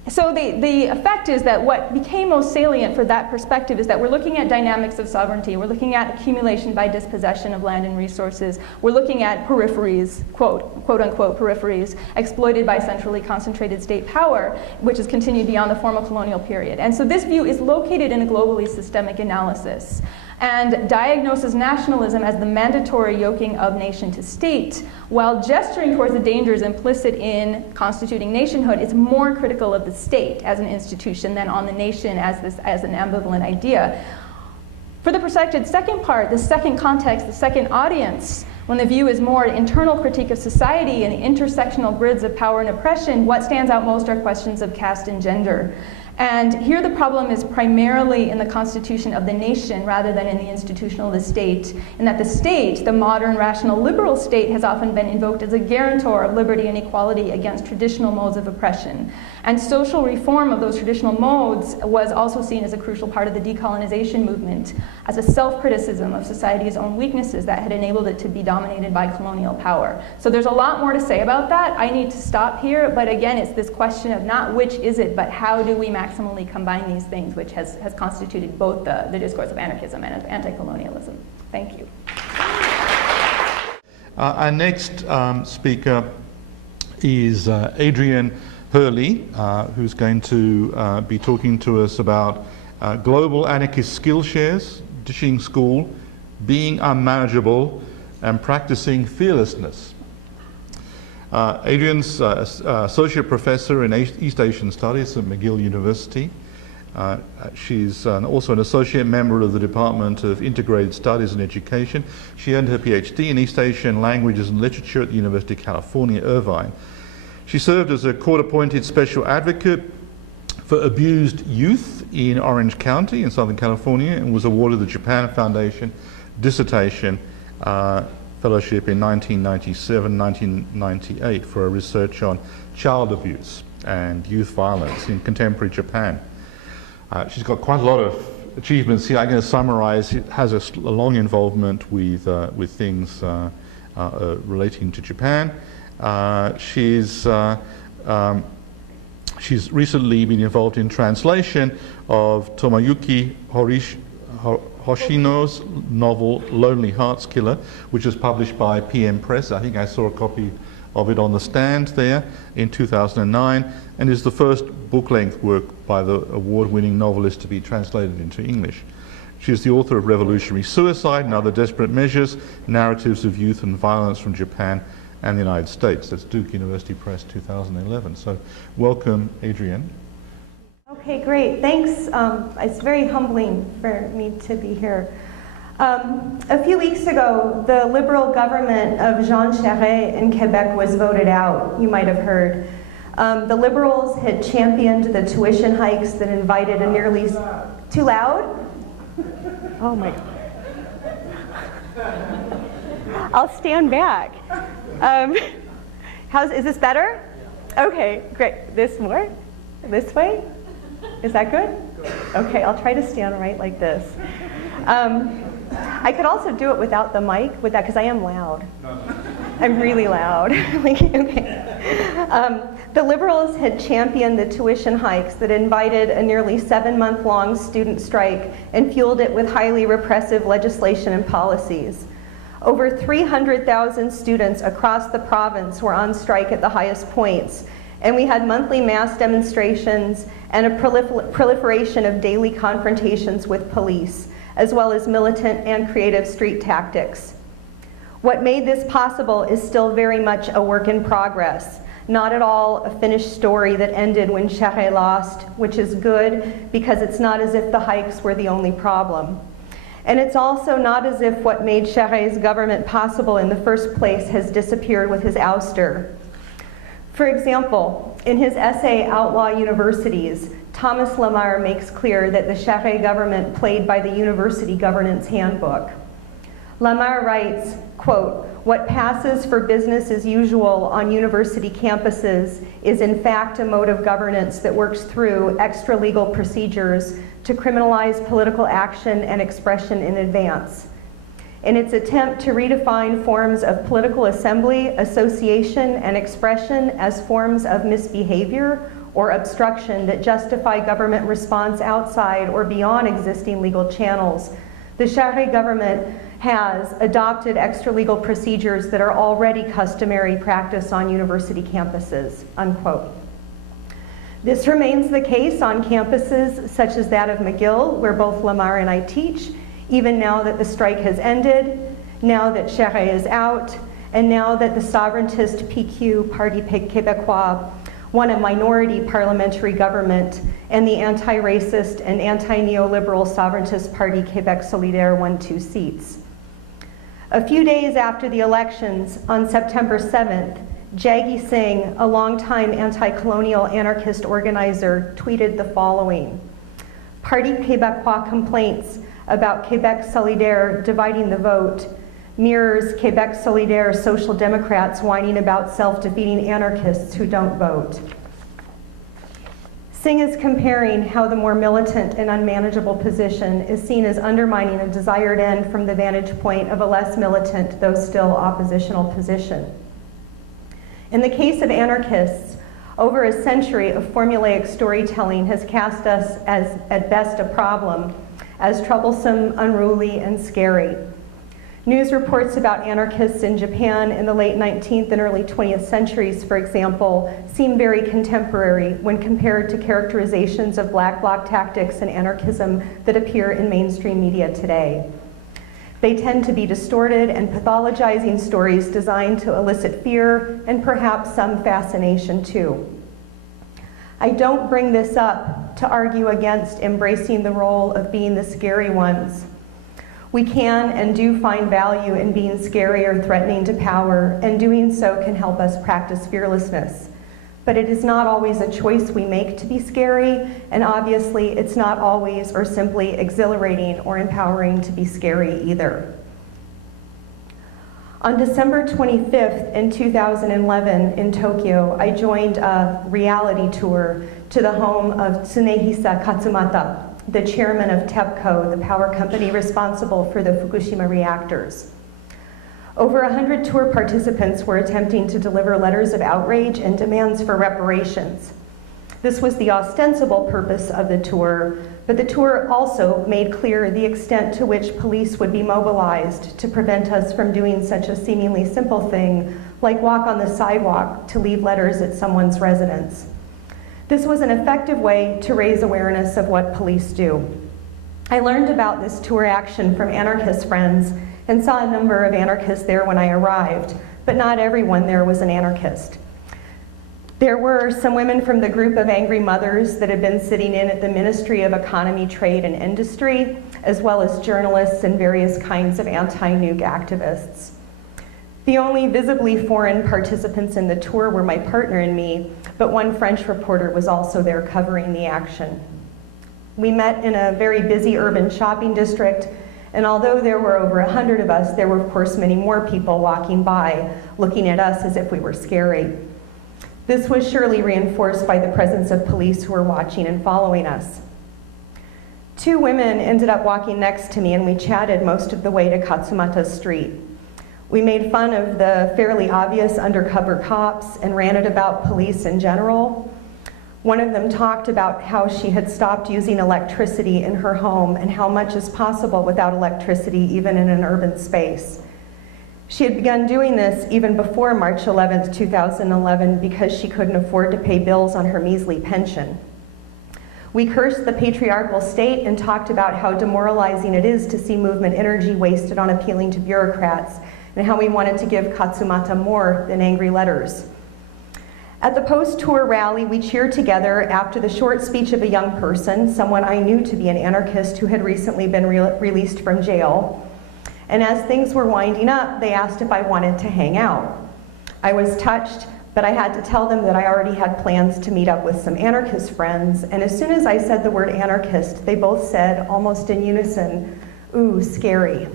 So the effect is that what became most salient for that perspective is that we're looking at dynamics of sovereignty. We're looking at accumulation by dispossession of land and resources. We're looking at peripheries, quote unquote peripheries, exploited by centrally concentrated state power, which has continued beyond the formal colonial period. And so this view is located in a globally systemic analysis and diagnoses nationalism as the mandatory yoking of nation to state, while gesturing towards the dangers implicit in constituting nationhood. It's more critical of the state as an institution than on the nation as an ambivalent idea. For the projected second part, the second context, the second audience, when the view is more internal critique of society and the intersectional grids of power and oppression, what stands out most are questions of caste and gender. And here the problem is primarily in the constitution of the nation rather than in the institutional of the state, in that the state, the modern rational liberal state, has often been invoked as a guarantor of liberty and equality against traditional modes of oppression. And social reform of those traditional modes was also seen as a crucial part of the decolonization movement, as a self-criticism of society's own weaknesses that had enabled it to be dominated by colonial power. So there's a lot more to say about that. I need to stop here, but again, it's this question of not which is it, but how do we maximally combine these things, which has constituted both the discourse of anarchism and of anti-colonialism. Thank you. Our next speaker is Adrian Hurley, who's going to be talking to us about global anarchist skill shares, dishing school, being unmanageable, and practicing fearlessness. Adrian's associate professor in East Asian Studies at McGill University. She's also an associate member of the Department of Integrated Studies and Education. She earned her PhD in East Asian Languages and Literature at the University of California, Irvine. She served as a court-appointed special advocate for abused youth in Orange County in Southern California and was awarded the Japan Foundation Dissertation Fellowship in 1997-1998 for her research on child abuse and youth violence in contemporary Japan. She's got quite a lot of achievements here. I'm going to summarize. It has a long involvement with things relating to Japan. She's recently been involved in translation of Tomoyuki Hoshino's novel Lonely Hearts Killer, which was published by PM Press. I think I saw a copy of it on the stand there in 2009, and is the first book-length work by the award-winning novelist to be translated into English. She is the author of Revolutionary Suicide and Other Desperate Measures, Narratives of Youth and Violence from Japan and the United States. That's Duke University Press, 2011. So welcome, Adrian. Okay, great. Thanks. It's very humbling for me to be here. A few weeks ago, the liberal government of Jean Charest in Quebec was voted out, you might have heard. The liberals had championed the tuition hikes that invited a nearly... Too loud? Oh my God. I'll stand back. Is this better? Okay, great. This more? This way? Is that good? Okay, I'll try to stand right like this. I could also do it without the mic, with that, because I am loud. I'm really loud. The liberals had championed the tuition hikes that invited a nearly 7-month-long student strike and fueled it with highly repressive legislation and policies. Over 300,000 students across the province were on strike at the highest points, and we had monthly mass demonstrations and a proliferation of daily confrontations with police, as well as militant and creative street tactics. What made this possible is still very much a work in progress, not at all a finished story that ended when Charest lost, which is good because it's not as if the hikes were the only problem. And it's also not as if what made Charest's government possible in the first place has disappeared with his ouster. For example, in his essay, Outlaw Universities, Thomas Lamar makes clear that the Charest government played by the University Governance Handbook. Lamar writes, quote, "What passes for business as usual on university campuses is in fact a mode of governance that works through extra-legal procedures to criminalize political action and expression in advance. In its attempt to redefine forms of political assembly, association, and expression as forms of misbehavior or obstruction that justify government response outside or beyond existing legal channels, the Charest government has adopted extra-legal procedures that are already customary practice on university campuses," unquote. This remains the case on campuses such as that of McGill, where both Lamar and I teach, even now that the strike has ended, now that Charest is out, and now that the sovereigntist PQ, Parti Québécois, won a minority parliamentary government, and the anti-racist and anti-neoliberal Sovereigntist Party Québec Solidaire won 2 seats. A few days after the elections, on September 7th, Jaggi Singh, a longtime anti-colonial anarchist organizer, tweeted the following: "Parti Québécois complaints about Québec Solidaire dividing the vote mirrors Québec Solidaire Social Democrats whining about self-defeating anarchists who don't vote." Singh is comparing how the more militant and unmanageable position is seen as undermining a desired end from the vantage point of a less militant, though still oppositional position. In the case of anarchists, over a century of formulaic storytelling has cast us as, at best, a problem, as troublesome, unruly, and scary. News reports about anarchists in Japan in the late 19th and early 20th centuries, for example, seem very contemporary when compared to characterizations of black bloc tactics and anarchism that appear in mainstream media today. They tend to be distorted and pathologizing stories designed to elicit fear and perhaps some fascination too. I don't bring this up to argue against embracing the role of being the scary ones. We can and do find value in being scary or threatening to power, and doing so can help us practice fearlessness. But it is not always a choice we make to be scary, and obviously it's not always or simply exhilarating or empowering to be scary either. On December 25th in 2011 in Tokyo, I joined a reality tour to the home of Tsunehisa Katsumata, the chairman of TEPCO, the power company responsible for the Fukushima reactors. Over 100 tour participants were attempting to deliver letters of outrage and demands for reparations. This was the ostensible purpose of the tour, but the tour also made clear the extent to which police would be mobilized to prevent us from doing such a seemingly simple thing like walk on the sidewalk to leave letters at someone's residence. This was an effective way to raise awareness of what police do. I learned about this tour action from anarchist friends and saw a number of anarchists there when I arrived, but not everyone there was an anarchist. There were some women from the group of angry mothers that had been sitting in at the Ministry of Economy, Trade, and Industry, as well as journalists and various kinds of anti-nuke activists. The only visibly foreign participants in the tour were my partner and me, but one French reporter was also there covering the action. We met in a very busy urban shopping district, and although there were over 100 of us, there were of course many more people walking by, looking at us as if we were scary. This was surely reinforced by the presence of police who were watching and following us. 2 women ended up walking next to me, and we chatted most of the way to Katsumata Street. We made fun of the fairly obvious undercover cops and ranted about police in general. One of them talked about how she had stopped using electricity in her home and how much is possible without electricity even in an urban space. She had begun doing this even before March 11th, 2011 because she couldn't afford to pay bills on her measly pension. We cursed the patriarchal state and talked about how demoralizing it is to see movement energy wasted on appealing to bureaucrats, and how we wanted to give Katsumata more than angry letters. At the post-tour rally, we cheered together after the short speech of a young person, someone I knew to be an anarchist who had recently been released from jail. And as things were winding up, they asked if I wanted to hang out. I was touched, but I had to tell them that I already had plans to meet up with some anarchist friends, and as soon as I said the word anarchist, they both said, almost in unison, "Ooh, scary."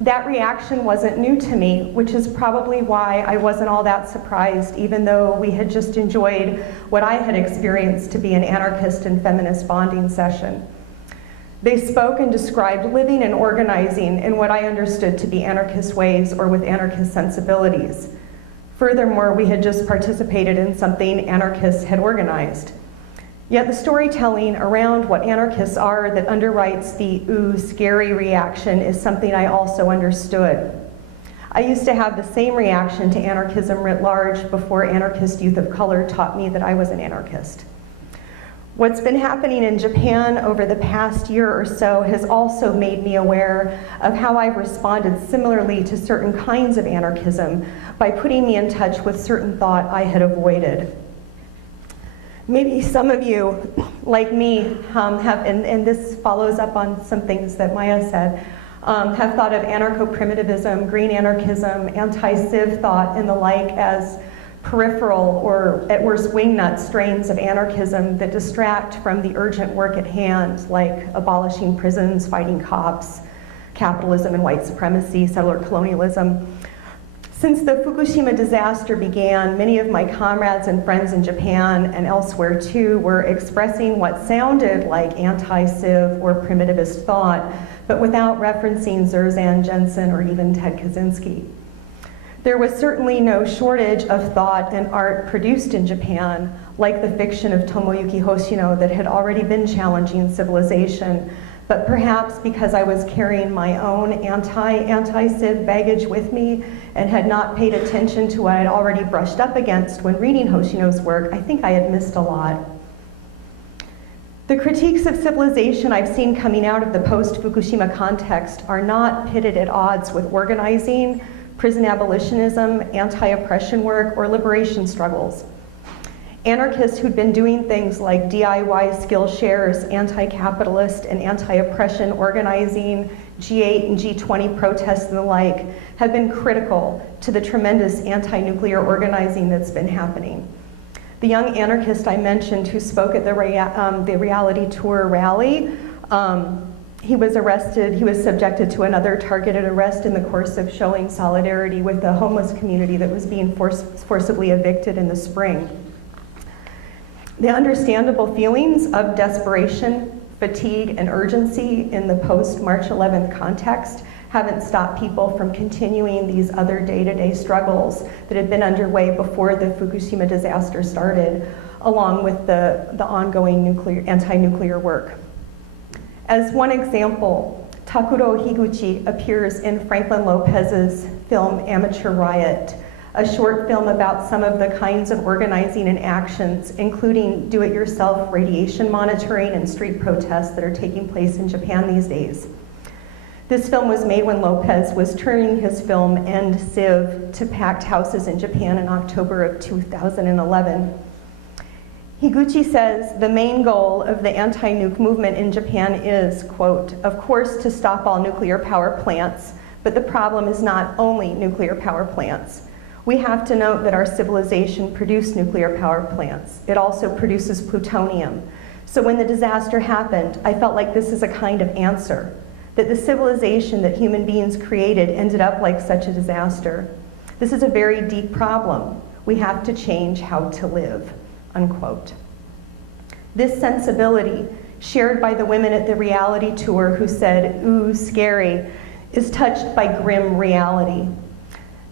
That reaction wasn't new to me, which is probably why I wasn't all that surprised, even though we had just enjoyed what I had experienced to be an anarchist and feminist bonding session. They spoke and described living and organizing in what I understood to be anarchist ways or with anarchist sensibilities. Furthermore, we had just participated in something anarchists had organized. Yet the storytelling around what anarchists are that underwrites the ooh, scary reaction is something I also understood. I used to have the same reaction to anarchism writ large before anarchist youth of color taught me that I was an anarchist. What's been happening in Japan over the past year or so has also made me aware of how I've responded similarly to certain kinds of anarchism by putting me in touch with certain thought I had avoided. Maybe some of you, like me, have, and this follows up on some things that Maya said, have thought of anarcho-primitivism, green anarchism, anti-civ thought, and the like as peripheral or at worst wingnut strains of anarchism that distract from the urgent work at hand, like abolishing prisons, fighting cops, capitalism and white supremacy, settler colonialism. Since the Fukushima disaster began, many of my comrades and friends in Japan and elsewhere too were expressing what sounded like anti-civ or primitivist thought, but without referencing Zerzan, Jensen, or even Ted Kaczynski. There was certainly no shortage of thought and art produced in Japan, like the fiction of Tomoyuki Hoshino that had already been challenging civilization, but perhaps because I was carrying my own anti-civ baggage with me and had not paid attention to what I'd already brushed up against when reading Hoshino's work, I think I had missed a lot. The critiques of civilization I've seen coming out of the post-Fukushima context are not pitted at odds with organizing, prison abolitionism, anti-oppression work, or liberation struggles. Anarchists who'd been doing things like DIY skill shares, anti-capitalist and anti-oppression organizing, G8 and G20 protests and the like, have been critical to the tremendous anti-nuclear organizing that's been happening. The young anarchist I mentioned who spoke at the Reality Tour rally, he was arrested, he was subjected to another targeted arrest in the course of showing solidarity with the homeless community that was being forcibly evicted in the spring. The understandable feelings of desperation, fatigue, and urgency in the post-March 11th context haven't stopped people from continuing these other day-to-day struggles that had been underway before the Fukushima disaster started, along with the ongoing anti-nuclear work. As one example, Takuto Higuchi appears in Franklin Lopez's film Amateur Riot, a short film about some of the kinds of organizing and actions, including do-it-yourself radiation monitoring and street protests that are taking place in Japan these days. This film was made when Lopez was touring his film End Civ to packed houses in Japan in October of 2011. Higuchi says the main goal of the anti-nuke movement in Japan is, quote, of course to stop all nuclear power plants, but the problem is not only nuclear power plants. We have to note that our civilization produced nuclear power plants. It also produces plutonium. So when the disaster happened, I felt like this is a kind of answer, that the civilization that human beings created ended up like such a disaster. This is a very deep problem. We have to change how to live, unquote. This sensibility, shared by the women at the reality tour who said, ooh, scary, is touched by grim reality.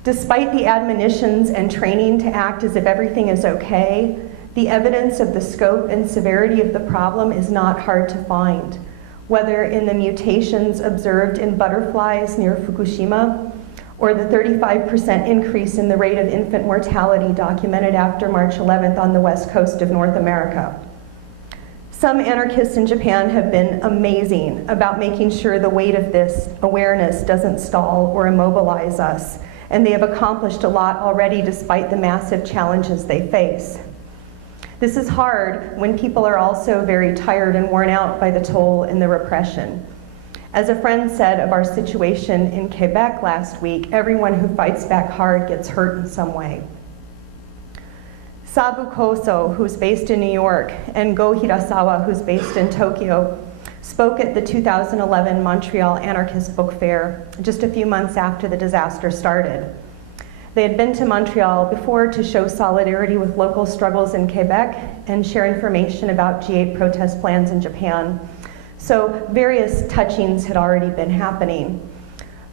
Despite the admonitions and training to act as if everything is okay, the evidence of the scope and severity of the problem is not hard to find, whether in the mutations observed in butterflies near Fukushima, or the 35% increase in the rate of infant mortality documented after March 11th on the west coast of North America. Some anarchists in Japan have been amazing about making sure the weight of this awareness doesn't stall or immobilize us, and they have accomplished a lot already despite the massive challenges they face. This is hard when people are also very tired and worn out by the toll and the repression. As a friend said of our situation in Quebec last week, everyone who fights back hard gets hurt in some way. Sabu Koso, who's based in New York, and Go Hirasawa, who's based in Tokyo, spoke at the 2011 Montreal Anarchist Book Fair just a few months after the disaster started. They had been to Montreal before to show solidarity with local struggles in Quebec and share information about G8 protest plans in Japan. So various touchings had already been happening.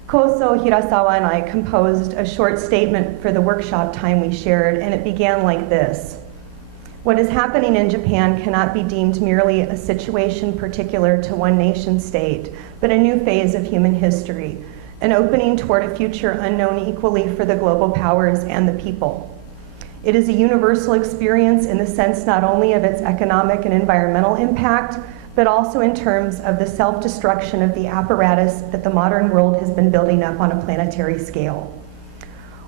Koso, Hirasawa, and I composed a short statement for the workshop time we shared, and it began like this. What is happening in Japan cannot be deemed merely a situation particular to one nation state, but a new phase of human history, an opening toward a future unknown equally for the global powers and the people. It is a universal experience in the sense not only of its economic and environmental impact, but also in terms of the self-destruction of the apparatus that the modern world has been building up on a planetary scale.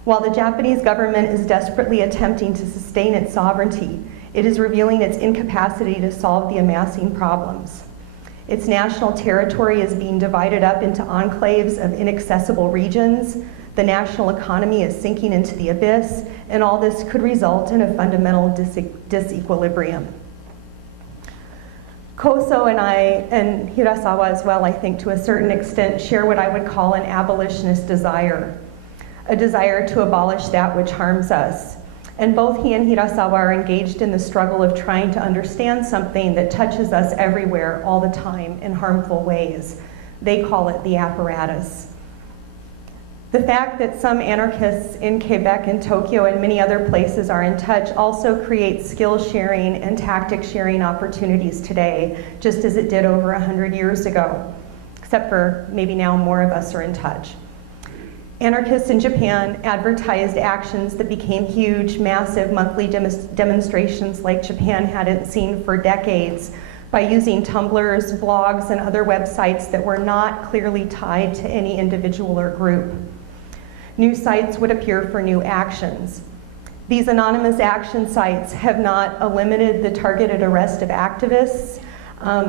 While the Japanese government is desperately attempting to sustain its sovereignty, it is revealing its incapacity to solve the amassing problems. Its national territory is being divided up into enclaves of inaccessible regions. The national economy is sinking into the abyss, and all this could result in a fundamental disequilibrium. Koso and I, and Hirasawa as well, I think to a certain extent, share what I would call an abolitionist desire, a desire to abolish that which harms us. And both he and Hirasawa are engaged in the struggle of trying to understand something that touches us everywhere all the time in harmful ways. They call it the apparatus. The fact that some anarchists in Quebec and Tokyo and many other places are in touch also creates skill sharing and tactic sharing opportunities today, just as it did over 100 years ago, except for maybe now more of us are in touch. Anarchists in Japan advertised actions that became huge, massive monthly demonstrations like Japan hadn't seen for decades by using Tumblrs, blogs, and other websites that were not clearly tied to any individual or group. New sites would appear for new actions. These anonymous action sites have not eliminated the targeted arrest of activists,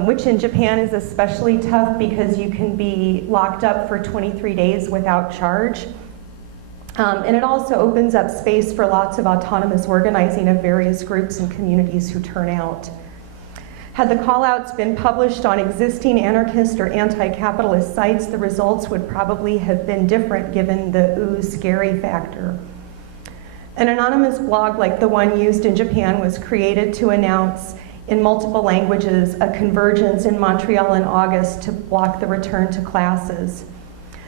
which in Japan is especially tough because you can be locked up for 23 days without charge. And it also opens up space for lots of autonomous organizing of various groups and communities who turn out. Had the call-outs been published on existing anarchist or anti-capitalist sites, the results would probably have been different given the ooh, scary factor. An anonymous blog like the one used in Japan was created to announce in multiple languages a convergence in Montreal in August to block the return to classes.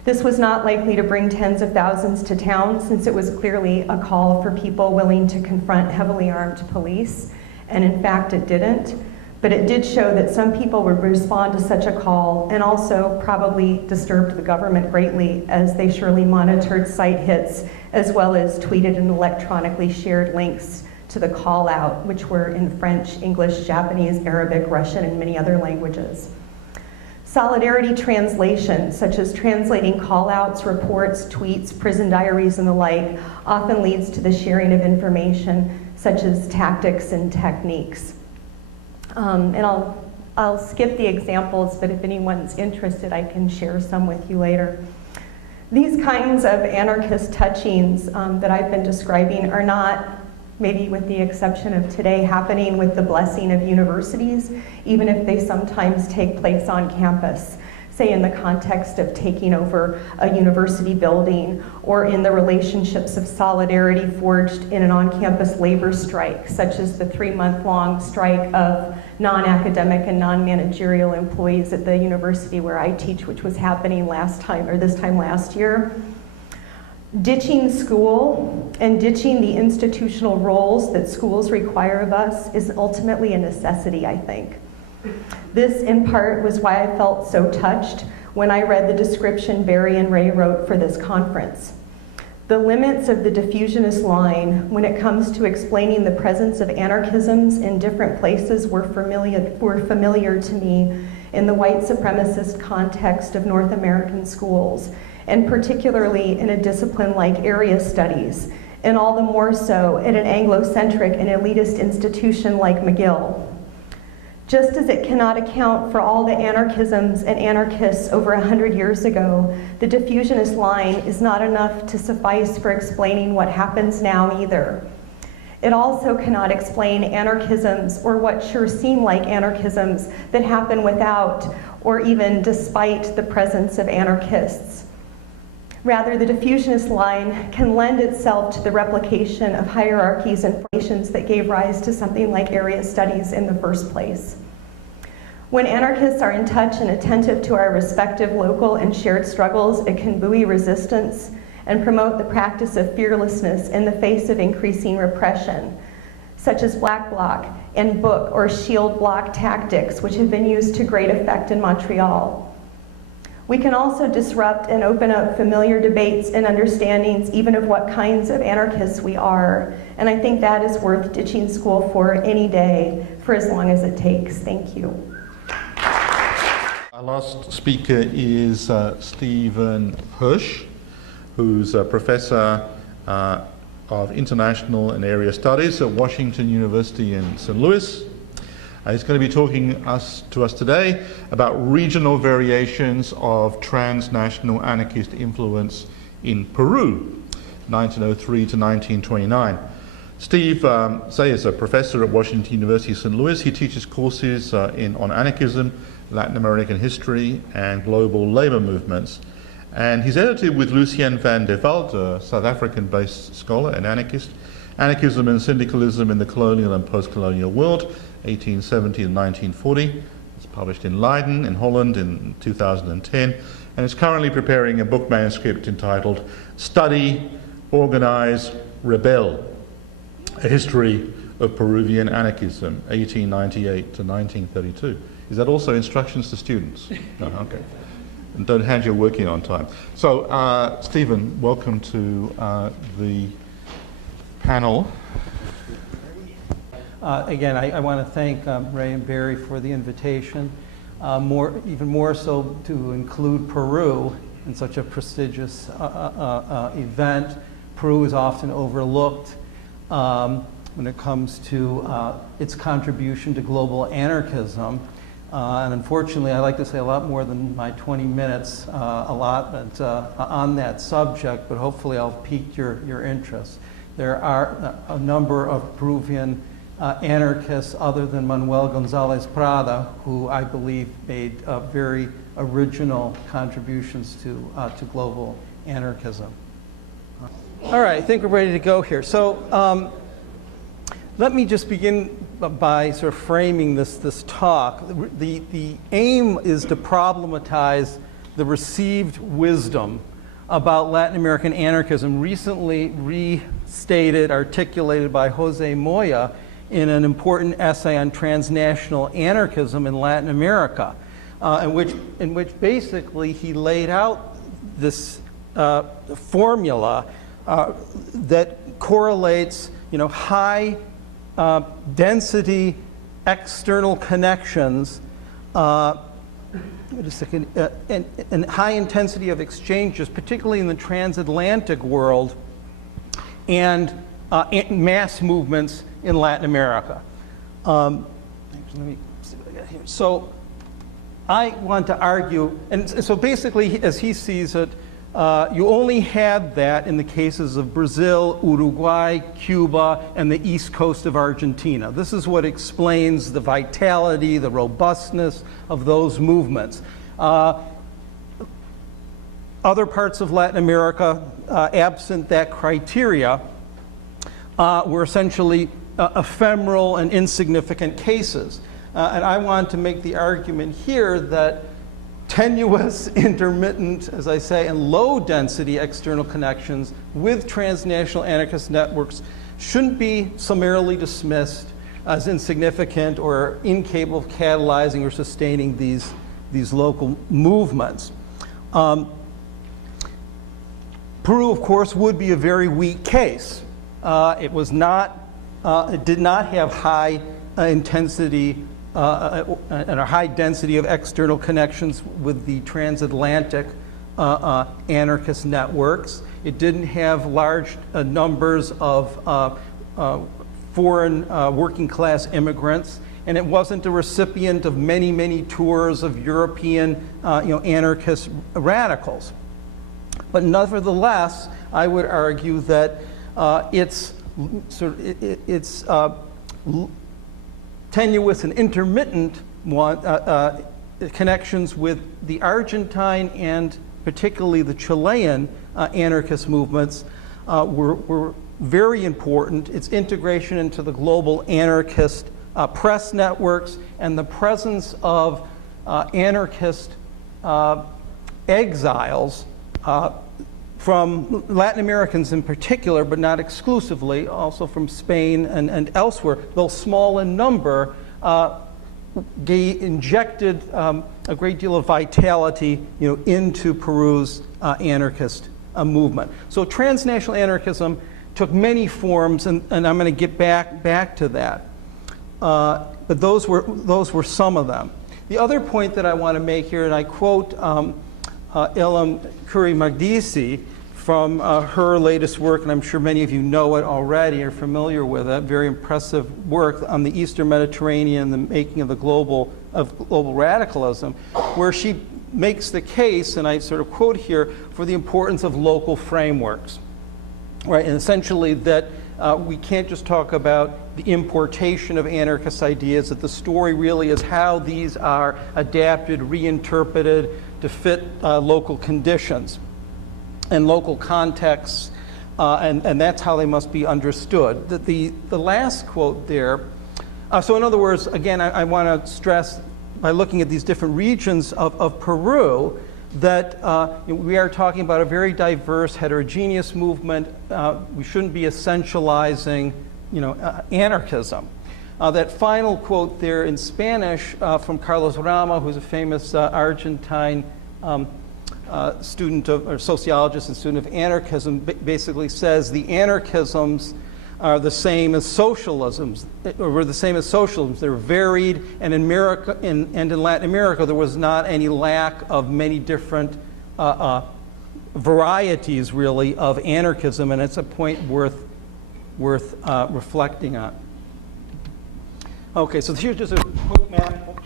This was not likely to bring tens of thousands to town since it was clearly a call for people willing to confront heavily armed police, and in fact it didn't. But it did show that some people would respond to such a call and also probably disturbed the government greatly as they surely monitored site hits as well as tweeted and electronically shared links to the call out, which were in French, English, Japanese, Arabic, Russian, and many other languages. Solidarity translation, such as translating call outs, reports, tweets, prison diaries, and the like, often leads to the sharing of information such as tactics and techniques. And I'll skip the examples, but if anyone's interested, I can share some with you later. These kinds of anarchist touchings that I've been describing are not, maybe with the exception of today, happening with the blessing of universities, even if they sometimes take place on campus, say in the context of taking over a university building or in the relationships of solidarity forged in an on-campus labor strike, such as the 3-month-long strike of non-academic and non-managerial employees at the university where I teach, which was happening this time last year. Ditching school and ditching the institutional roles that schools require of us is ultimately a necessity, I think. This, in part, was why I felt so touched when I read the description Barry and Ray wrote for this conference. The limits of the diffusionist line when it comes to explaining the presence of anarchisms in different places were familiar to me in the white supremacist context of North American schools, and particularly in a discipline like area studies, and all the more so in an Anglo-centric and elitist institution like McGill. Just as it cannot account for all the anarchisms and anarchists over 100 years ago, the diffusionist line is not enough to suffice for explaining what happens now either. It also cannot explain anarchisms or what sure seem like anarchisms that happen without or even despite the presence of anarchists. Rather, the diffusionist line can lend itself to the replication of hierarchies and formations that gave rise to something like area studies in the first place. When anarchists are in touch and attentive to our respective local and shared struggles, it can buoy resistance and promote the practice of fearlessness in the face of increasing repression, such as black bloc and book or shield bloc tactics, which have been used to great effect in Montreal. We can also disrupt and open up familiar debates and understandings even of what kinds of anarchists we are. And I think that is worth ditching school for any day, for as long as it takes. Thank you. Our last speaker is Stephen Hirsch, who's a professor of International and Area Studies at Washington University in St. Louis. He's going to be talking to us today about regional variations of transnational anarchist influence in Peru, 1903 to 1929. Steve Say is a professor at Washington University St. Louis. He teaches courses on anarchism, Latin American history, and global labor movements. And he's edited with Lucien van der Walt, a South African-based scholar and anarchist, Anarchism and Syndicalism in the Colonial and Post-Colonial World, 1870 and 1940. It's published in Leiden in Holland in 2010, and is currently preparing a book manuscript entitled Study, Organize, Rebel, A History of Peruvian Anarchism, 1898 to 1932. Is that also instructions to students? No, okay. And don't hand your work in on time. So, Stephen, welcome to the panel. Again, I want to thank Ray and Barry for the invitation, even more so to include Peru in such a prestigious event. Peru is often overlooked when it comes to its contribution to global anarchism. And unfortunately, I like to say a lot more than my 20 minutes allotment on that subject, but hopefully I'll pique your interest. There are a number of Peruvian anarchists other than Manuel González Prada, who I believe made very original contributions to global anarchism. All right, I think we're ready to go here. So let me just begin by sort of framing this talk. The aim is to problematize the received wisdom about Latin American anarchism, recently restated, articulated by Jose Moya in an important essay on transnational anarchism in Latin America, in which basically he laid out this formula that correlates, high density external connections and high intensity of exchanges, particularly in the transatlantic world, and mass movements in Latin America. Let me see what I got here. So I want to argue, and so basically, as he sees it, you only had that in the cases of Brazil, Uruguay, Cuba, and the east coast of Argentina. This is what explains the vitality, the robustness of those movements. Other parts of Latin America, absent that criteria, were essentially ephemeral and insignificant cases. And I want to make the argument here that tenuous, intermittent, as I say, and low-density external connections with transnational anarchist networks shouldn't be summarily dismissed as insignificant or incapable of catalyzing or sustaining these local movements. Peru, of course, would be a very weak case. It did not have high intensity and a high density of external connections with the transatlantic anarchist networks. It didn't have large numbers of foreign working class immigrants, and it wasn't a recipient of many, many tours of European anarchist radicals. But nevertheless, I would argue that its tenuous and intermittent connections with the Argentine and particularly the Chilean anarchist movements were very important. Its integration into the global anarchist press networks and the presence of anarchist exiles from Latin Americans in particular, but not exclusively, also from Spain and elsewhere, though small in number, injected a great deal of vitality, into Peru's anarchist movement. So transnational anarchism took many forms, and I'm going to get back to that. But those were some of them. The other point that I want to make here, and I quote Ilham Kurri-Magdisi from her latest work, and I'm sure many of you know it already, are familiar with it, very impressive work on the Eastern Mediterranean, the making of global radicalism, where she makes the case, and I sort of quote here, for the importance of local frameworks, right? And essentially that we can't just talk about the importation of anarchist ideas, that the story really is how these are adapted, reinterpreted to fit local conditions and local contexts, and that's how they must be understood. The last quote there, so in other words, again, I want to stress, by looking at these different regions of Peru, that we are talking about a very diverse, heterogeneous movement. We shouldn't be essentializing, anarchism. That final quote there in Spanish from Carlos Rama, who's a famous Argentine student or sociologist and student of anarchism, basically says the anarchisms are the same as socialisms, or were the same as socialisms. They're varied, and in America and in Latin America, there was not any lack of many different varieties, really, of anarchism, and it's a point worth reflecting on. Okay, so here's just a quick map.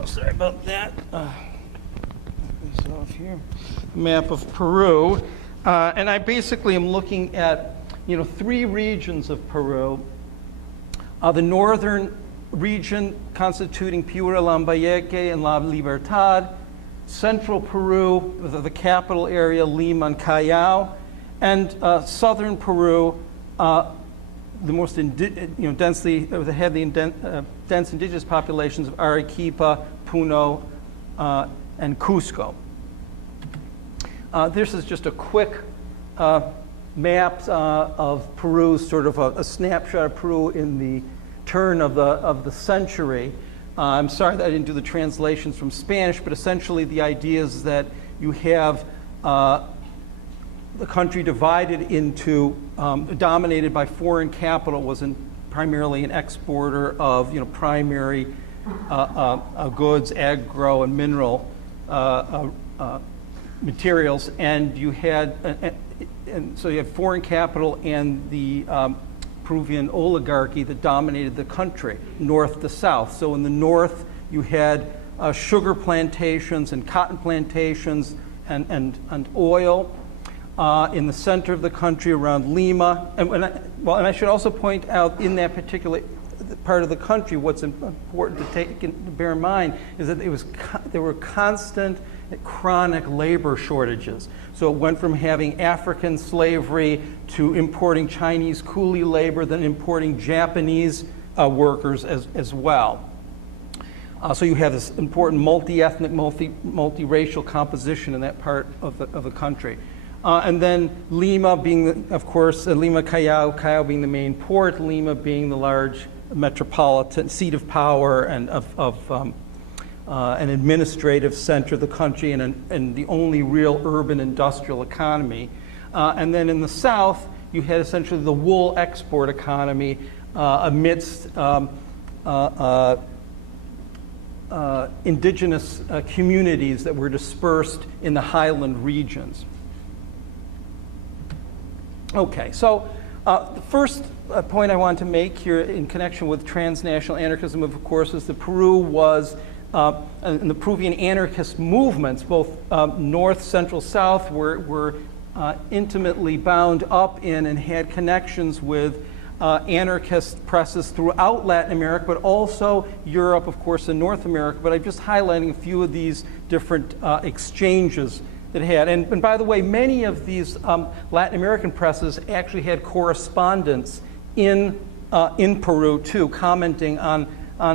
Oh, sorry about that. This off here. Map of Peru, and I basically am looking at three regions of Peru. The northern region constituting Piura, Lambayeque, and La Libertad. Central Peru, the capital area, Lima and Callao. And southern Peru, the most densely, the heavily dense indigenous populations of Arequipa, Puno, and Cusco. This is just a quick map of Peru, sort of a snapshot of Peru in the turn of the century. I'm sorry that I didn't do the translations from Spanish, but essentially the idea is that you have the country divided into, dominated by foreign capital, was primarily an exporter of primary goods, agro and mineral materials, and you had, and so you have foreign capital and the Peruvian oligarchy that dominated the country, north to south. So in the north, you had sugar plantations and cotton plantations and oil. In the center of the country, around Lima, and I should also point out, in that particular part of the country, what's important to bear in mind is that there were constant, chronic labor shortages. So it went from having African slavery to importing Chinese coolie labor, then importing Japanese workers as well. So you have this important multi-ethnic, multiracial composition in that part of the country. And then Lima being, of course, Lima, Callao being the main port, Lima being the large metropolitan seat of power and of an administrative center of the country, and the only real urban industrial economy. And then in the south, you had essentially the wool export economy amidst indigenous communities that were dispersed in the highland regions. Okay, so the first point I want to make here in connection with transnational anarchism, of course, is that Peru was, and the Peruvian anarchist movements, both north, central, south, were intimately bound up in and had connections with anarchist presses throughout Latin America, but also Europe, of course, and North America. But I'm just highlighting a few of these different exchanges that it had. And by the way, many of these Latin American presses actually had correspondence in Peru too, commenting on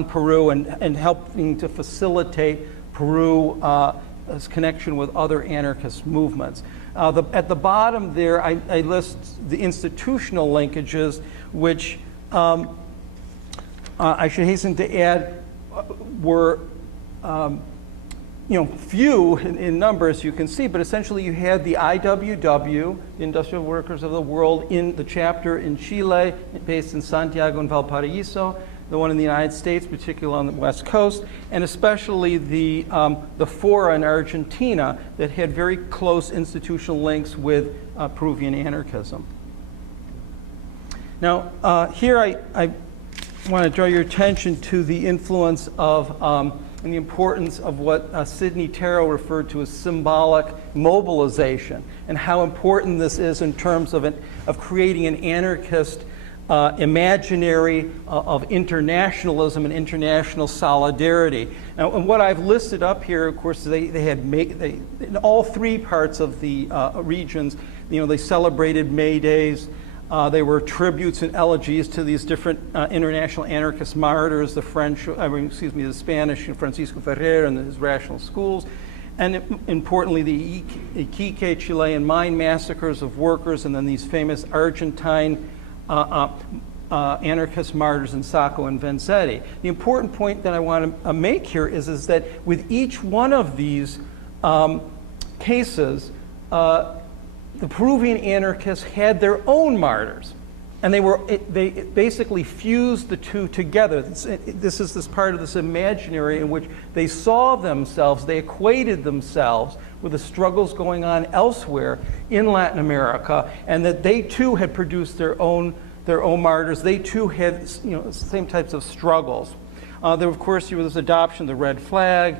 Peru and helping to facilitate Peru's connection with other anarchist movements. At the bottom there, I list the institutional linkages, which I should hasten to add, were few in numbers, you can see, but essentially you had the IWW, the Industrial Workers of the World, in the chapter in Chile, based in Santiago and Valparaiso, the one in the United States, particularly on the West Coast, and especially the Fora in Argentina that had very close institutional links with Peruvian anarchism. Now, here I want to draw your attention to the influence of and the importance of what Sidney Tarrow referred to as symbolic mobilization, and how important this is in terms of creating an anarchist imaginary of internationalism and international solidarity. Now, and what I've listed up here, of course, they in all three parts of the regions, they celebrated May Days. They were tributes and elegies to these different international anarchist martyrs, the Spanish Francisco Ferrer and his rational schools, and importantly, the Iquique Chilean mine massacres of workers, and then these famous Argentine anarchist martyrs in Sacco and Vanzetti. The important point that I want to make here is that with each one of these cases, the Peruvian anarchists had their own martyrs, and they basically fused the two together. This is this part of this imaginary in which they saw themselves, they equated themselves with the struggles going on elsewhere in Latin America, and that they too had produced their own martyrs. They too had same types of struggles. There, of course, was adoption of the red flag.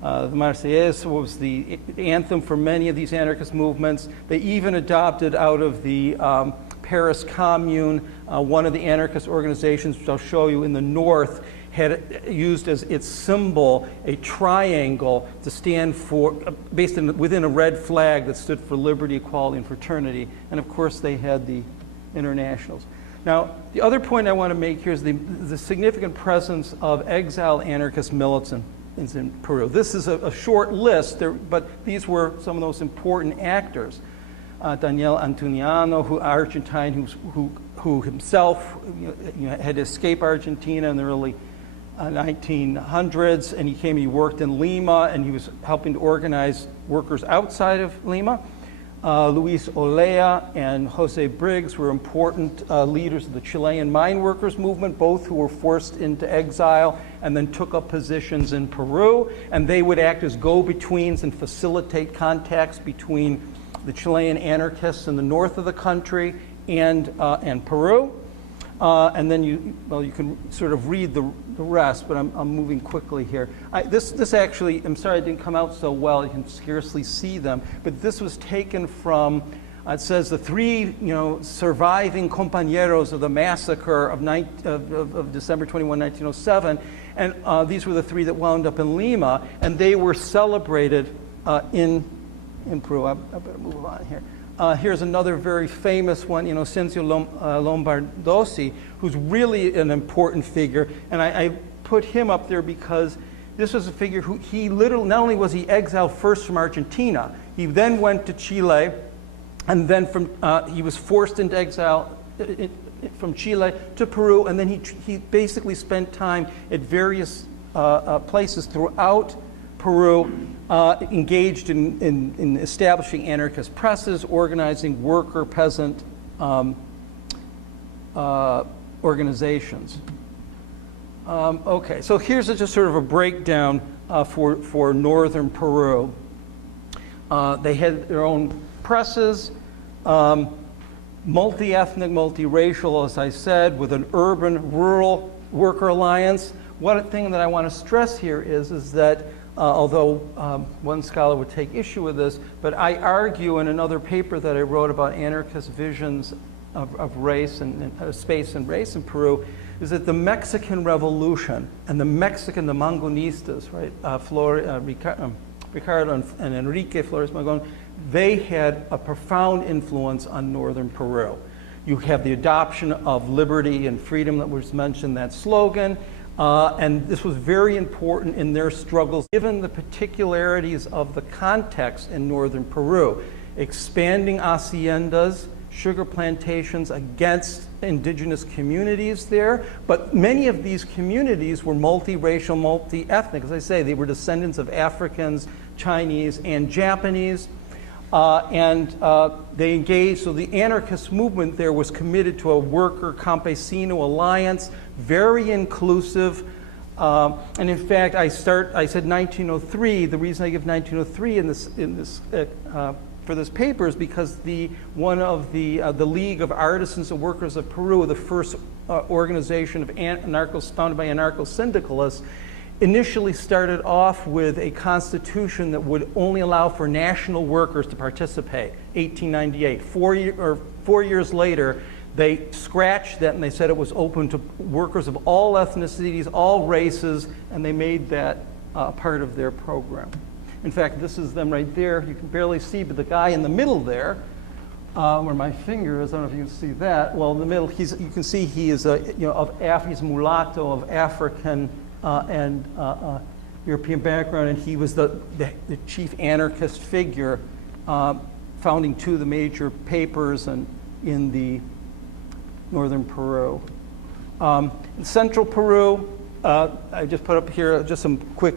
The Marseillaise was the anthem for many of these anarchist movements. They even adopted out of the Paris Commune, one of the anarchist organizations, which I'll show you in the north, had used as its symbol a triangle to stand for, within a red flag that stood for liberty, equality, and fraternity. And of course, they had the internationals. Now, the other point I want to make here is the significant presence of exiled anarchist militants in Peru. This is a short list, but these were some of those important actors. Daniel Antuniano, Argentine, who himself had escaped Argentina in the early 1900s, and he worked in Lima, and he was helping to organize workers outside of Lima. Luis Olea and Jose Briggs were important leaders of the Chilean mine workers movement, both who were forced into exile and then took up positions in Peru, and they would act as go-betweens and facilitate contacts between the Chilean anarchists in the north of the country and Peru. And then you can sort of read the rest, but I'm moving quickly here. This actually, I'm sorry it didn't come out so well, you can scarcely see them, but this was taken from, it says the three surviving compañeros of the massacre of December 21, 1907, and these were the three that wound up in Lima, and they were celebrated in Peru. I better move on here. Here's another very famous one, Inocencio Lombardosi, who's really an important figure. And I put him up there because this was a figure who not only was he exiled first from Argentina, he then went to Chile, and then he was forced into exile from Chile to Peru, and then he basically spent time at various places throughout Peru, engaged in establishing anarchist presses, organizing worker, peasant organizations. Okay, so here's just sort of a breakdown for northern Peru. They had their own presses, multi-ethnic, multiracial, as I said, with an urban-rural worker alliance. One thing that I want to stress here is that although one scholar would take issue with this, but I argue in another paper that I wrote about anarchist visions of race and space and race in Peru, is that the Mexican Revolution and the Mangonistas, right, Ricardo and Enrique Flores Magón, they had a profound influence on northern Peru. You have the adoption of liberty and freedom that was mentioned, that slogan. And this was very important in their struggles, given the particularities of the context in northern Peru. Expanding haciendas sugar plantations against indigenous communities there. But many of these communities were multiracial, multi-ethnic. As I say, they were descendants of Africans, Chinese, and Japanese. They engaged, so the anarchist movement there was committed to a worker campesino alliance, very inclusive. And in fact, I said 1903. The reason I give 1903 for this paper is because one of the League of Artisans and Workers of Peru, the first organization of founded by anarcho-syndicalists, initially started off with a constitution that would only allow for national workers to participate, 1898. 4 years later, they scratched that and they said it was open to workers of all ethnicities, all races, and they made that part of their program. In fact, this is them right there. You can barely see, but the guy in the middle there, where my finger is, I don't know if you can see that. Well, in the middle, you can see he is he's mulatto of African and European background, and he was the chief anarchist figure, founding two of the major papers in the northern Peru. In central Peru, I just put up here just some quick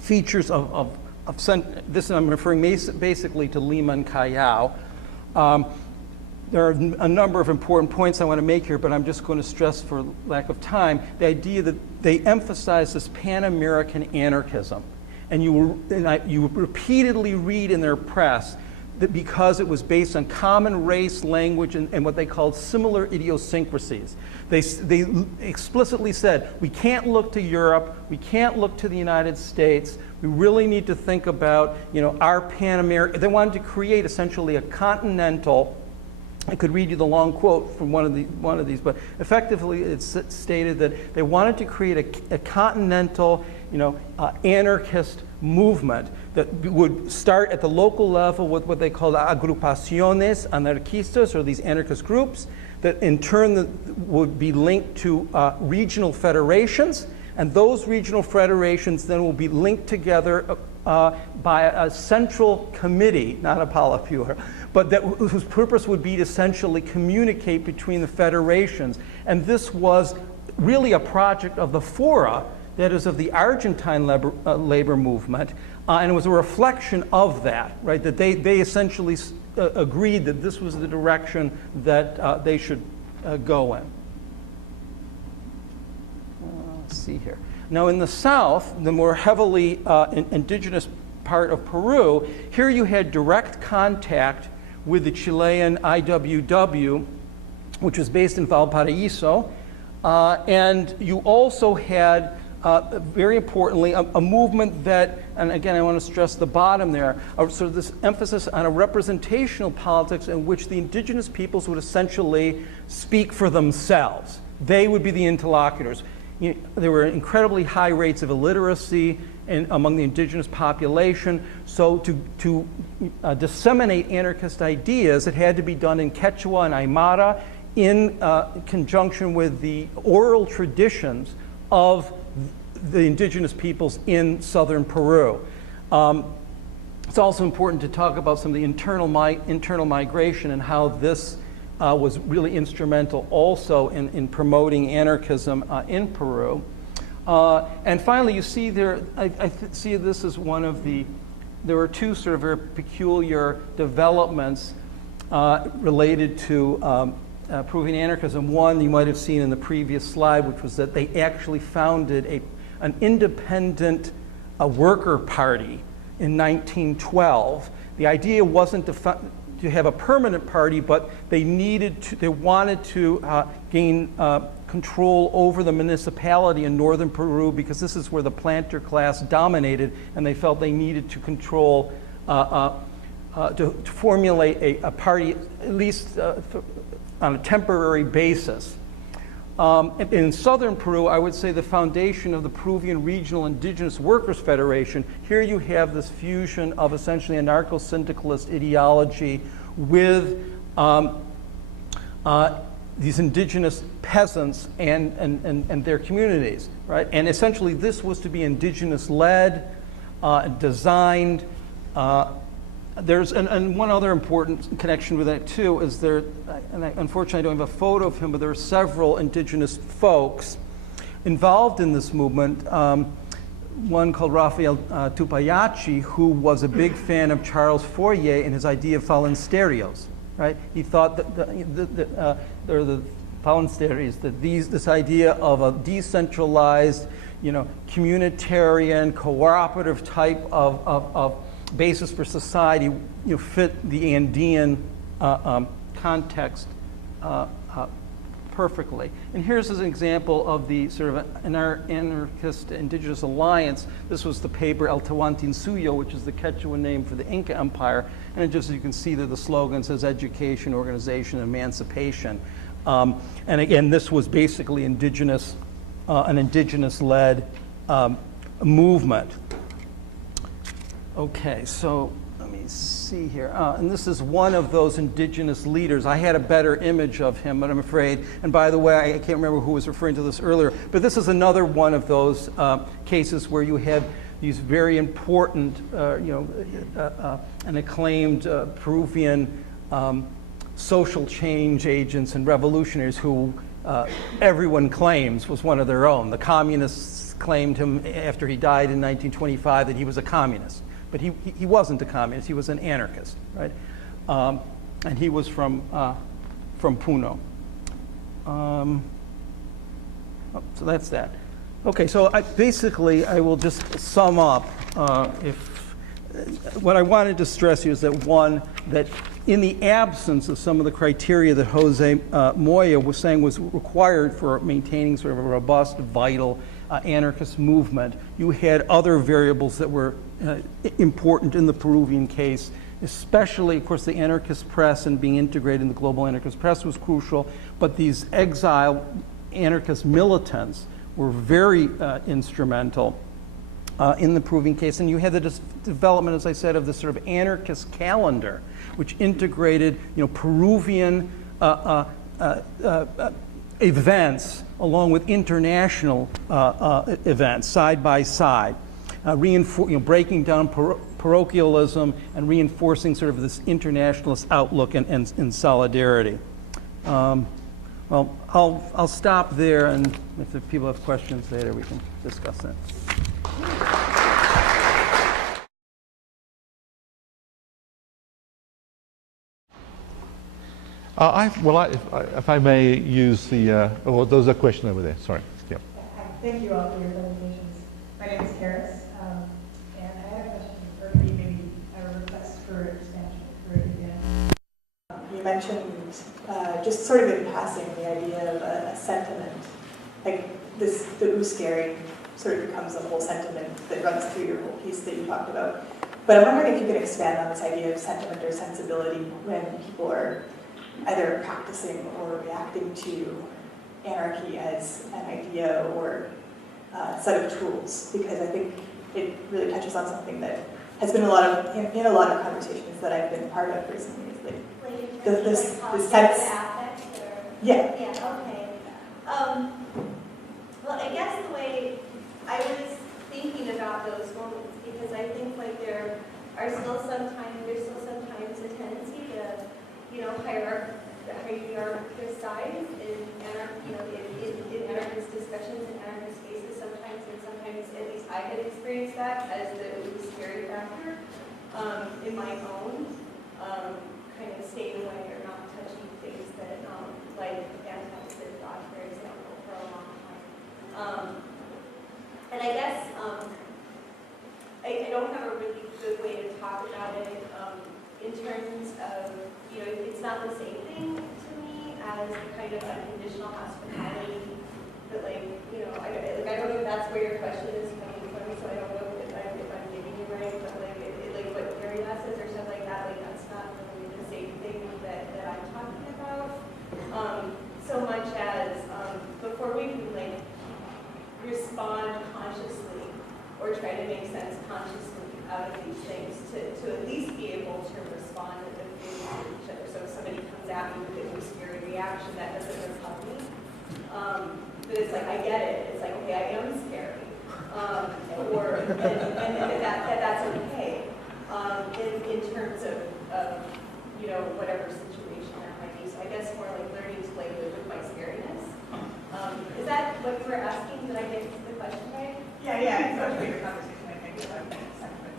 features of this. I'm referring basically to Lima and Callao. There are a number of important points I want to make here, but I'm just going to stress for lack of time the idea that they emphasize this Pan-American anarchism. And you repeatedly read in their press that because it was based on common race, language, and what they called similar idiosyncrasies. They explicitly said, we can't look to Europe, we can't look to the United States, we really need to think about our Pan-American. They wanted to create essentially a continental. I could read you the long quote from one of these, but effectively it's stated that they wanted to create a continental, anarchist movement that would start at the local level with what they called agrupaciones anarquistas, or these anarchist groups, that in turn would be linked to regional federations, and those regional federations then will be linked together by a central committee, not a Politburo, but whose purpose would be to essentially communicate between the federations. And this was really a project of the Fora, that is of the Argentine labor movement, and it was a reflection of that, right? That they essentially agreed that this was the direction that they should go in. Let's see here. Now in the south, the more heavily indigenous part of Peru, here you had direct contact with the Chilean IWW, which was based in Valparaiso, and you also had, very importantly, a movement that, and again I want to stress the bottom there, sort of this emphasis on a representational politics in which the indigenous peoples would essentially speak for themselves. They would be the interlocutors. There were incredibly high rates of illiteracy among the indigenous population, so to disseminate anarchist ideas, it had to be done in Quechua and Aymara in conjunction with the oral traditions of the indigenous peoples in southern Peru. It's also important to talk about some of the internal migration and how this was really instrumental also in promoting anarchism in Peru. And finally, you see there, I see this as one of there were two sort of very peculiar developments related to proving anarchism. One you might have seen in the previous slide, which was that they actually founded an independent worker party in 1912. The idea wasn't to have a permanent party, but they wanted to gain control over the municipality in northern Peru, because this is where the planter class dominated, and they felt they needed to control, to formulate a party, at least on a temporary basis. In southern Peru, I would say the foundation of the Peruvian Regional Indigenous Workers Federation, here you have this fusion of essentially anarcho-syndicalist ideology with these indigenous peasants and their communities, right? And essentially this was to be indigenous-led, designed, There's, and one other important connection with that too is there, and unfortunately I don't have a photo of him, but there are several indigenous folks involved in this movement. One called Rafael Tupayachi, who was a big fan of Charles Fourier and his idea of phalansterios, right? He thought that the phalansteries, that this idea of a decentralized, communitarian, cooperative type of basis for society, fit the Andean context perfectly. And here's an example of the sort of anarchist indigenous alliance. This was the paper El Tawantinsuyo, which is the Quechua name for the Inca Empire. And just as you can see that the slogan says education, organization, emancipation. And again, this was basically indigenous, an indigenous-led movement. Okay, so let me see here. And this is one of those indigenous leaders. I had a better image of him, but I'm afraid, and by the way, I can't remember who was referring to this earlier, but this is another one of those cases where you had these very important, and acclaimed Peruvian social change agents and revolutionaries who everyone claims was one of their own. The communists claimed him after he died in 1925 that he was a communist. But he wasn't a communist, he was an anarchist, right? And he was from Puno. So that's that. Okay, so basically I will just sum up. What I wanted to stress here is that one, that in the absence of some of the criteria that Jose Moya was saying was required for maintaining sort of a robust, vital anarchist movement, you had other variables that were important in the Peruvian case, especially, of course, the anarchist press and being integrated in the global anarchist press was crucial, but these exiled anarchist militants were very instrumental in the Peruvian case. And you had the development, as I said, of this sort of anarchist calendar, which integrated, Peruvian events along with international events side by side, breaking down parochialism and reinforcing sort of this internationalist outlook and solidarity. Well, I'll stop there, and if the people have questions later, we can discuss that. If I may use the, there's a question over there, sorry. Yeah. Thank you all for your presentations. My name is Karis, and I had a question for maybe a request for expansion for Adrian. You mentioned, just sort of in passing, the idea of a sentiment, like this, the ooh-scary sort of becomes a whole sentiment that runs through your whole piece that you talked about. But I'm wondering if you could expand on this idea of sentiment or sensibility when people are either practicing or reacting to anarchy as an idea or a set of tools, because I think it really touches on something that has been in a lot of conversations that I've been part of recently. Is like this sense. Yeah. Yeah. Okay. Well, I guess the way I was thinking about those moments, because I think like there's still sometimes a tendency to, hierarchize in anarchist discussions and anarchist spaces sometimes, and sometimes at least I had experienced that as the scary factor in my own kind of staying away or not touching things that like anti-Sith thought, for example, for a long time. And I guess I don't have a really good way to talk about it in terms of, it's not the same thing to me as the kind of unconditional hospitality that, I don't know if that's where your question is coming from, so I don't know if I'm giving you right, but what Gary says or stuff like that, that's not really the same thing that I'm talking about. So much as before we can respond consciously or try to make sense consciously out of these things, to at least be able to respond to the feelings of each other. So if somebody comes at me with a scary reaction, that doesn't really help me. But it's like, I get it. It's like, okay, I am scary. And that's okay. in terms of whatever situation that might be. So I guess more like learning to like live with my scariness. Is that what you were asking? Did I get the question right? Yeah, it's such a bigger conversation, I think, about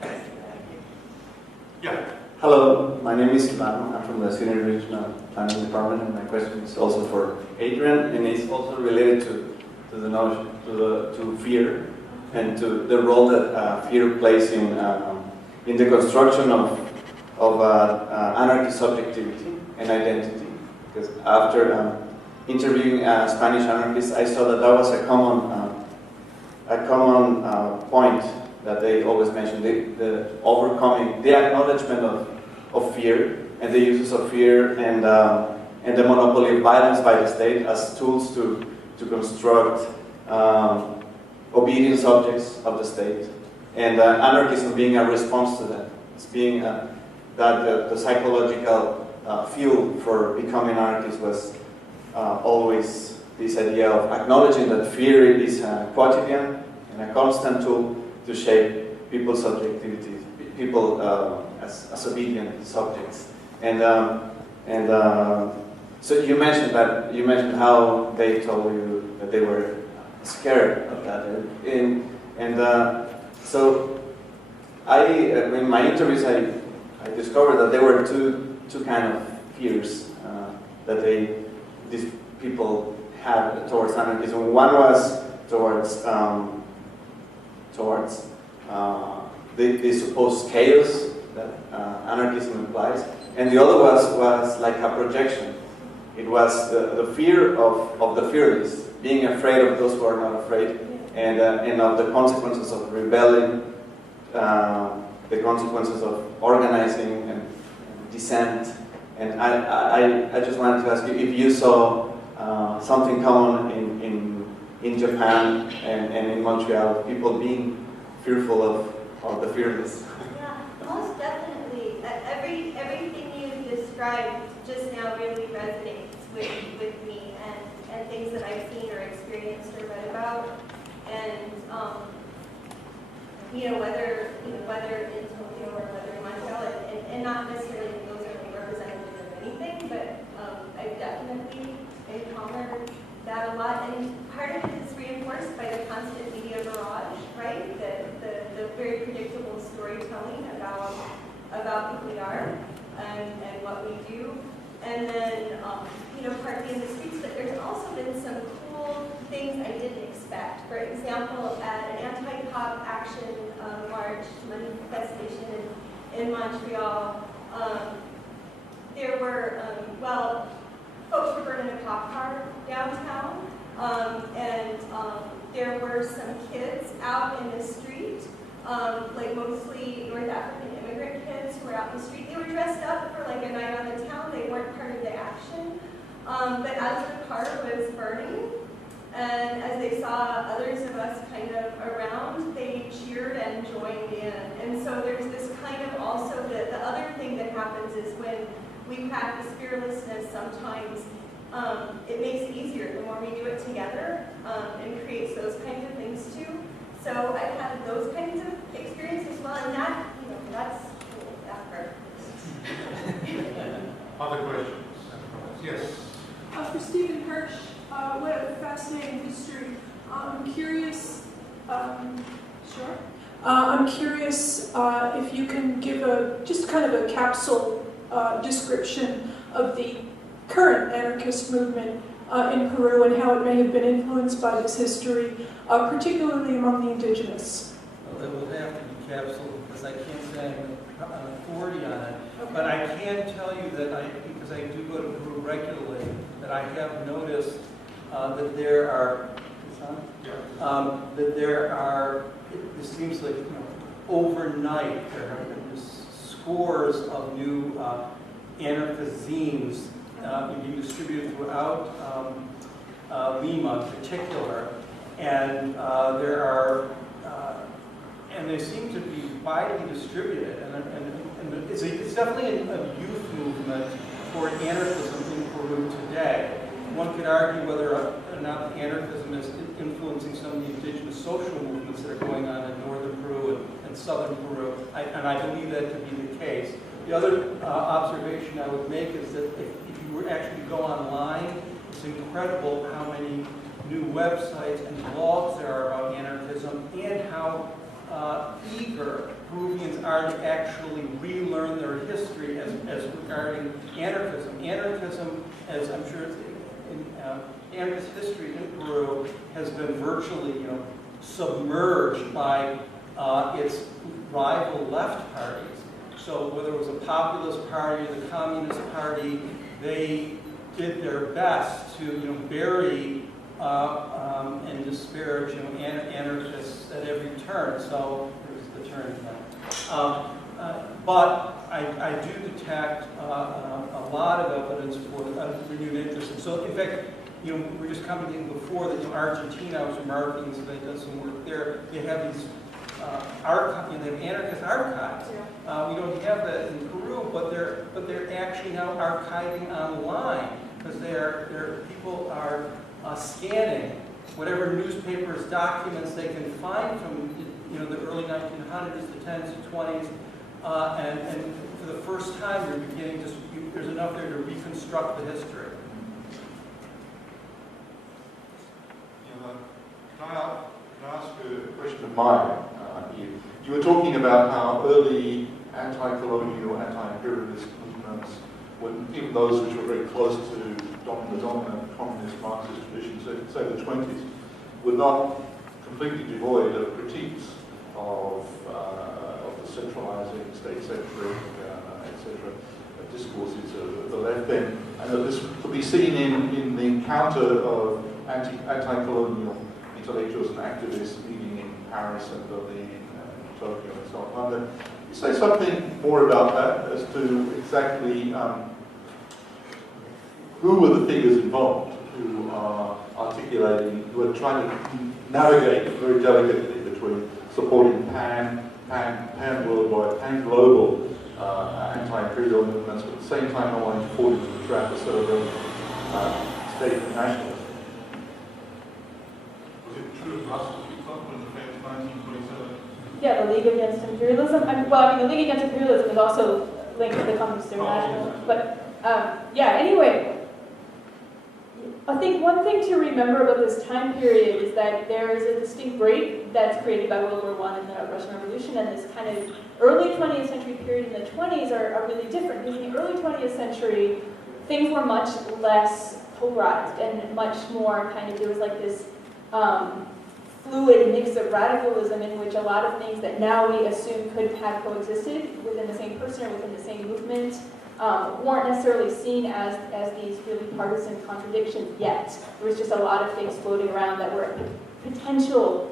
thank you. Yeah. Hello, my name is Ivano. I'm from the Senior Regional Planning Department, and my question is also for Adrian, and it's also related to the notion to fear and to the role that fear plays in the construction of anarchist subjectivity and identity. Because after interviewing Spanish anarchists, I saw that was a common point that they always mention, the overcoming, the acknowledgement of fear and the uses of fear and the monopoly of violence by the state as tools to construct obedient subjects of the state. And anarchism being a response to that. It's being that the psychological fuel for becoming anarchist was always this idea of acknowledging that fear is a quotidian and a constant tool to shape people's subjectivity, people as obedient subjects. And so you mentioned how they told you that they were scared of that, so in my interviews I discovered that there were two kind of fears that these people had towards anarchism. One was towards the supposed chaos that anarchism implies, and the other was like a projection. It was the fear of the fearless, being afraid of those who are not afraid, and of the consequences of rebelling, the consequences of organizing and dissent. And I just wanted to ask you if you saw something common in Japan and in Montreal, people being fearful of the fearless. Yeah, most definitely. Everything you described just now really resonates with me and things that I've seen or experienced or read about. And whether in Tokyo or whether in Montreal, and not necessarily those are representative of anything, but I've definitely encountered that a lot. And part of it is reinforced by the constant media barrage, right? The very predictable storytelling about who we are and what we do. And then, partly in the streets, but there's also been some cool things I didn't expect. For example, at an anti-cop action march manifestation in Montreal, there were, folks were burning a cop car downtown, and there were some kids out in the street, mostly North African immigrant kids who were out in the street. They were dressed up for like a night on the town. They weren't part of the action. But as the car was burning, and as they saw others of us kind of around, they cheered and joined in. And so there's this kind of also, the other thing that happens is when we practice fearlessness sometimes, it makes it easier the more we do it together, and creates those kinds of things too. So I've had those kinds of experiences as well, and that, that's cool, that part. Other questions? Yes. For Stephen Hirsch, what a fascinating history. I'm curious, sure? I'm curious if you can give just kind of a capsule description of the current anarchist movement in Peru and how it may have been influenced by this history, particularly among the indigenous. Well, it will have to be capsule because I can't say I'm an authority on it. Okay. But I can tell you that because I do go to Peru regularly, that I have noticed that there are, it seems like overnight there have been scores of new anarchist zines being distributed throughout Lima in particular, and and they seem to be widely distributed, and it's definitely a youth movement for anarchism in Peru today. One could argue whether or not anarchism is influencing some of the indigenous social movements that are going on in northern Peru and in southern Peru, and I believe that to be the case. The other observation I would make is that if you were actually go online, it's incredible how many new websites and blogs there are about anarchism, and how eager Peruvians are to actually relearn their history as regarding anarchism. Anarchism, as I'm sure it's in anarchist history in Peru, has been virtually, submerged by its rival left parties. So whether it was a populist party or the communist party, they did their best to bury and disparage anarchists at every turn. So there's the turn thing. But I do detect a lot of evidence for renewed interest. So in fact, we were just commenting before that Argentina, I was remarking, so they did some work there. They have these they have anarchist archives. Yeah. We don't have that in Peru, but they're actually now archiving online because people are scanning whatever newspapers, documents they can find from the early 1900s, the 10s, the 20s, and for the first time you're beginning to there's enough there to reconstruct the history. Can I ask a question of mine? You were talking about how early anti-colonial, anti-imperialist movements, even those which were very close to the dominant communist Marxist tradition, say the 20s, were not completely devoid of critiques of the centralizing, state-centric, etc., discourses of the left then, and that this could be seen in the encounter of anti-colonial intellectuals and activists meeting in Paris and Berlin and Tokyo and so on. Can you say something more about that as to exactly who were the figures involved who are articulating, who are trying to navigate very delicately between supporting pan-worldwide, pan-global anti-imperial movements, but at the same time not wanting to fall into the trap of celebrating state nationalism? Was it true of Russell, for example, in the famous 1927? Yeah, the League Against Imperialism. The League Against Imperialism is also linked to the Communist International. But anyway, I think one thing to remember about this time period is that there is a distinct break that's created by World War I and the Russian Revolution, and this kind of early 20th century period in the 20s are really different. Because in the early 20th century, things were much less polarized and much more there was like this fluid mix of radicalism in which a lot of things that now we assume could have coexisted within the same person or within the same movement weren't necessarily seen as these really partisan contradictions yet. There was just a lot of things floating around that were potential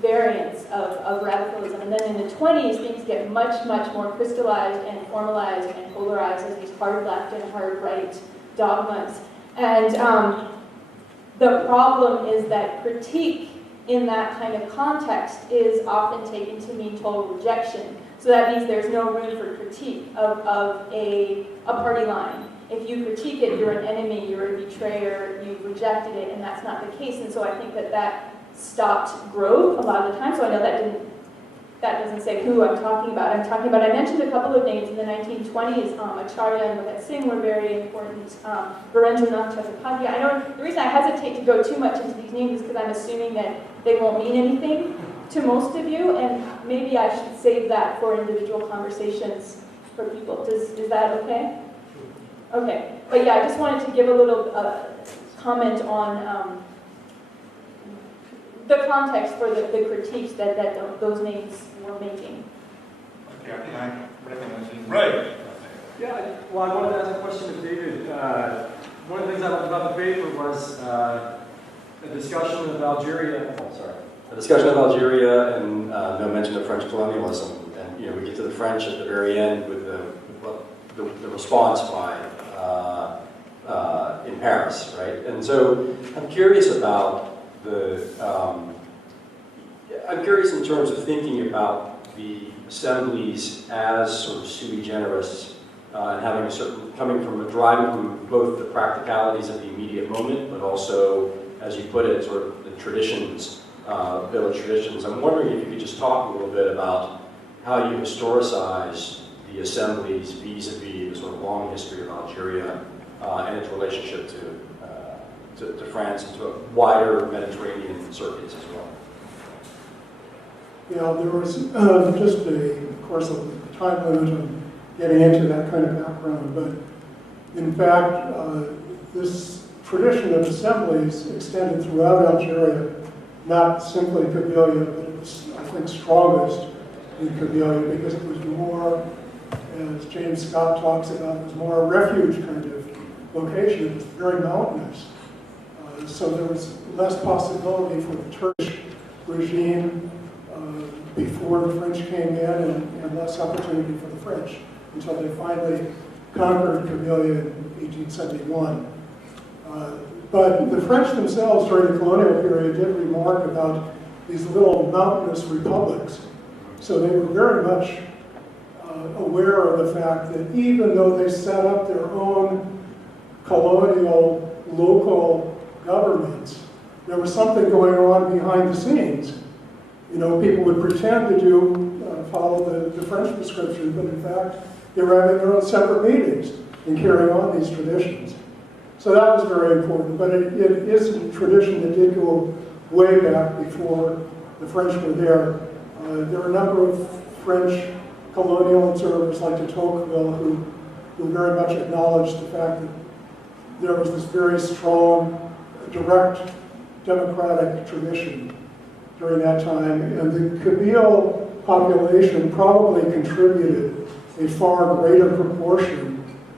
variants of radicalism. And then in the 20s, things get much, much more crystallized and formalized and polarized as these hard left and hard right dogmas. And the problem is that critique in that kind of context is often taken to mean total rejection. So that means there's no room for critique of a party line. If you critique it, you're an enemy, you're a betrayer, you've rejected it, and that's not the case. And so I think that stopped growth a lot of the time. So I know that doesn't say who I'm talking about. I mentioned a couple of names in the 1920s. Acharya and Bhagat Singh were very important. Virendranath Chattopadhyay. I know the reason I hesitate to go too much into these names is because I'm assuming that they won't mean anything to most of you, and maybe I should save that for individual conversations for people. Is that okay? Okay. But yeah, I just wanted to give a little comment on the context for the critiques that those names were making. Okay, I think I recognize you. Right. Yeah, well, I wanted to ask a question of David. One of the things I loved about the paper was a discussion of Algeria. A discussion of Algeria and no mention of French colonialism. And we get to the French at the very end with the response in Paris, right? And so I'm curious about I'm curious in terms of thinking about the assemblies as sort of sui generis and having a certain, driving from both the practicalities of the immediate moment, but also, as you put it, sort of the traditions village traditions. I'm wondering if you could just talk a little bit about how you historicize the assemblies vis-a-vis the sort of long history of Algeria and its relationship to France and to a wider Mediterranean circuits as well. Yeah, there was just of course, a time limit on getting into that kind of background, but in fact, this tradition of assemblies extended throughout Algeria, not simply Kabylia, but it was, I think, strongest in Kabylia because it was more, as James Scott talks about, it was more a refuge kind of location. It was very mountainous. So there was less possibility for the Turkish regime before the French came in and less opportunity for the French until they finally conquered Kabylia in 1871. But the French themselves during the colonial period did remark about these little mountainous republics. So they were very much aware of the fact that even though they set up their own colonial local governments, there was something going on behind the scenes. You know, people would pretend to follow the French prescription, but in fact, they were having their own separate meetings and carrying on these traditions. So that was very important, but it is a tradition that did go way back before the French were there. There are a number of French colonial observers like de Tocqueville who very much acknowledged the fact that there was this very strong, direct democratic tradition during that time, and the Kabyle population probably contributed a far greater proportion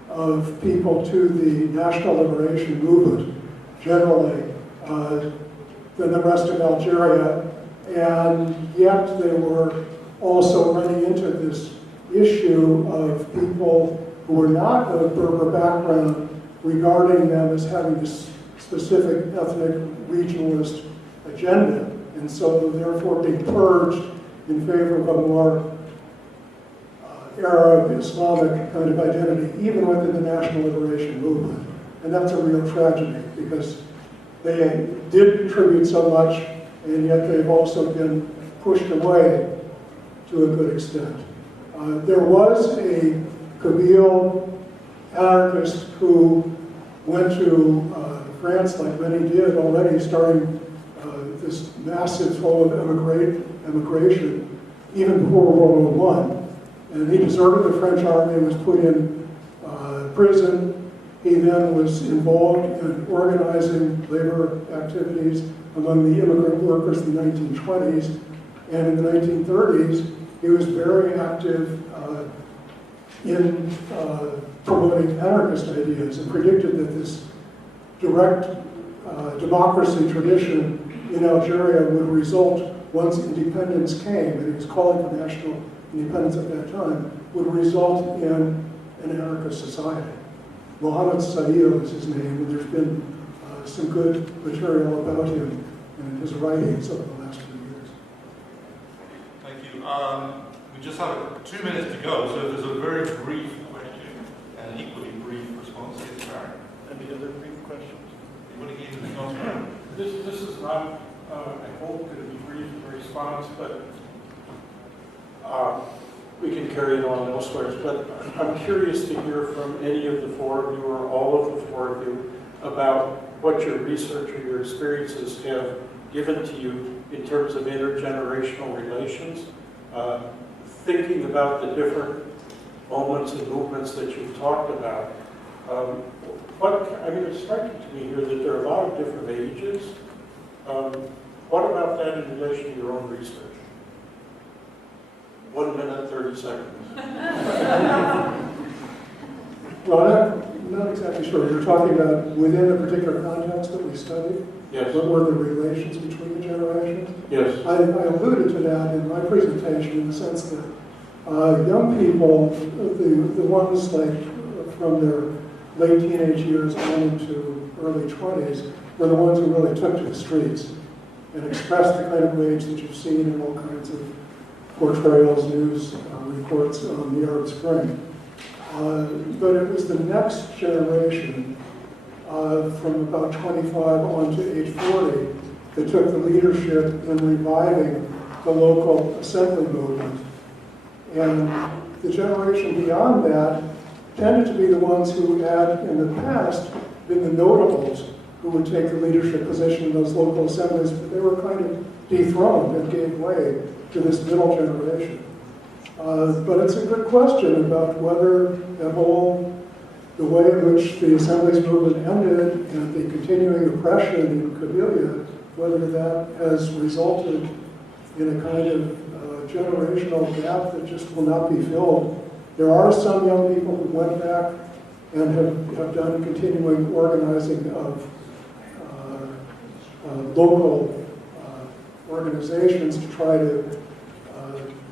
of people to the national liberation movement generally than the rest of Algeria, and yet they were also running into this issue of people who were not of Berber background regarding them as having this specific ethnic regionalist agenda, and so therefore being purged in favor of a more Arab, Islamic kind of identity, even within the national liberation movement. And that's a real tragedy because they did contribute so much, and yet they've also been pushed away to a good extent. There was a Kabyle anarchist who went to France, like many did already, starting this massive flow of immigration even before World War I. And he deserted the French army and was put in prison. He then was involved in organizing labor activities among the immigrant workers in the 1920s. And in the 1930s, he was very active in promoting anarchist ideas and predicted that this direct democracy tradition in Algeria would result, once independence came, and he was calling for national independence at that time, would result in an anarchist society. Mohammed Saïd is his name, and there's been some good material about him and his writings over the last few years. Thank you. We just have 2 minutes to go, so if there's a very brief question and an equally brief response, yes, Barry. Any other brief questions? You want to give the response? This is not, I hope, going to be brief in response, but we can carry it on elsewhere. But I'm curious to hear from any of the four of you or all of the four of you about what your research or your experiences have given to you in terms of intergenerational relations, thinking about the different moments and movements that you've talked about. It's striking to me here that there are a lot of different ages. What about that in relation to your own research? 1 minute, 30 seconds. Well, I'm not exactly sure. You're talking about within a particular context that we studied? Yes. What were the relations between the generations? Yes. I alluded to that in my presentation in the sense that young people, the ones like from their late teenage years on into early 20s, were the ones who really took to the streets and expressed the kind of rage that you've seen in all kinds of portrayals, news reports on the Arab Spring. But it was the next generation, from about 25 on to age 40, that took the leadership in reviving the local assembly movement. And the generation beyond that tended to be the ones who had, in the past, been the notables who would take the leadership position in those local assemblies, but they were kind of dethroned and gave way to this middle generation. But it's a good question about whether the way in which the assemblies movement ended and the continuing oppression in Kabylia, whether that has resulted in a kind of generational gap that just will not be filled. There are some young people who went back and have done continuing organizing of local organizations to try to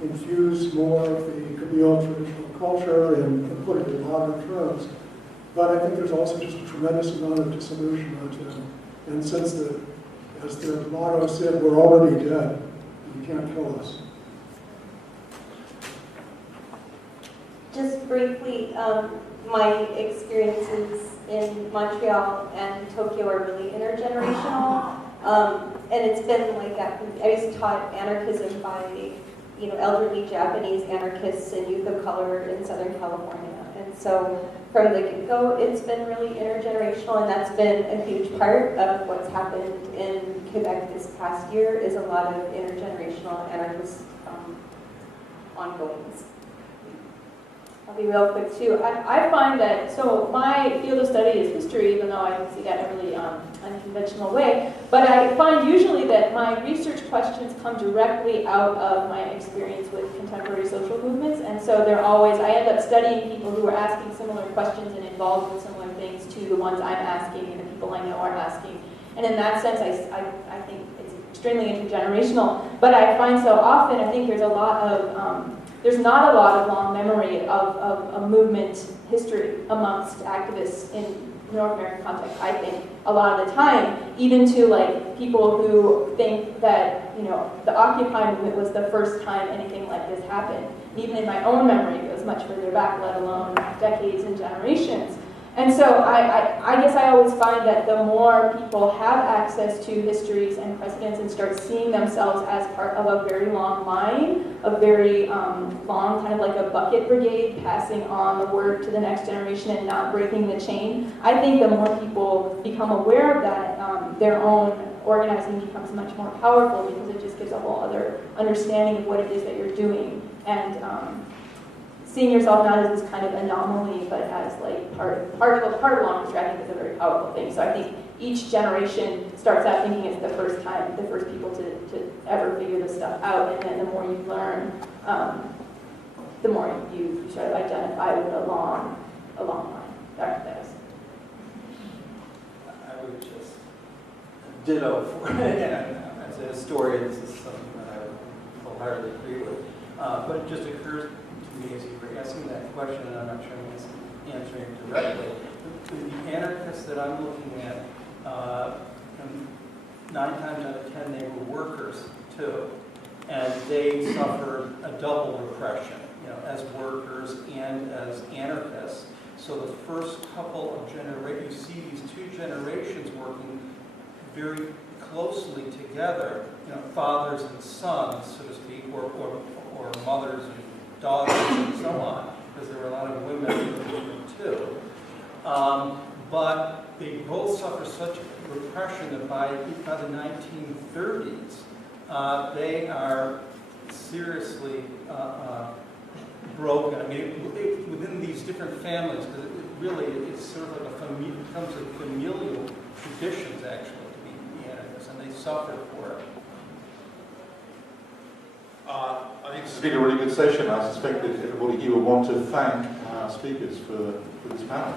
infuse more of the Kabyle traditional culture and put it in modern terms. But I think there's also just a tremendous amount of disillusionment. And since as the motto said, we're already dead, you can't kill us. Just briefly, my experiences in Montreal and Tokyo are really intergenerational. And it's been like that. I was taught anarchism by elderly Japanese anarchists and youth of color in Southern California. And so from the get-go, it's been really intergenerational, and that's been a huge part of what's happened in Quebec this past year, is a lot of intergenerational anarchist ongoings. I'll be real quick too. I find that, so my field of study is history, even though I see that in a really unconventional way, but I find usually that my research questions come directly out of my experience with contemporary social movements, and so they're always, I end up studying people who are asking similar questions and involved with similar things to the ones I'm asking and the people I know are asking. And in that sense, I think it's extremely intergenerational, but I find so often, I think there's a lot of, there's not a lot of long memory of a movement history amongst activists in North American context, I think, a lot of the time, even to like people who think that, the Occupy movement was the first time anything like this happened. Even in my own memory, it goes much further back, let alone decades and generations. And so I guess I always find that the more people have access to histories and precedents and start seeing themselves as part of a very long line, a very long, kind of like a bucket brigade, passing on the word to the next generation and not breaking the chain, I think the more people become aware of that, their own organizing becomes much more powerful, because it just gives a whole other understanding of what it is that you're doing. And seeing yourself not as this kind of anomaly, but as like part of long history, I think is a very powerful thing. So I think each generation starts out thinking it's the first people to ever figure this stuff out, and then the more you learn, the more you sort of identify with a long line. That is. I would just ditto for as a historian, this is something that I wholeheartedly agree with. But it just occurs to me as you were asking that question, and I'm not sure I'm answering it directly. The anarchists that I'm looking at, 9 times out of 10, they were workers too, and they suffered a double repression, as workers and as anarchists. So the first couple of generations, you see these two generations working very closely together, fathers and sons, so to speak, or mothers and daughters and so on, because there were a lot of women in the movement too. But they both suffer such repression that by the 1930s, they are seriously broken. I mean, within these different families, because it's sort of like it becomes a familial traditions, actually, to be anarchists, and they suffer for it. I think this has been a really good session. I suspect that everybody here will want to thank our speakers for this panel.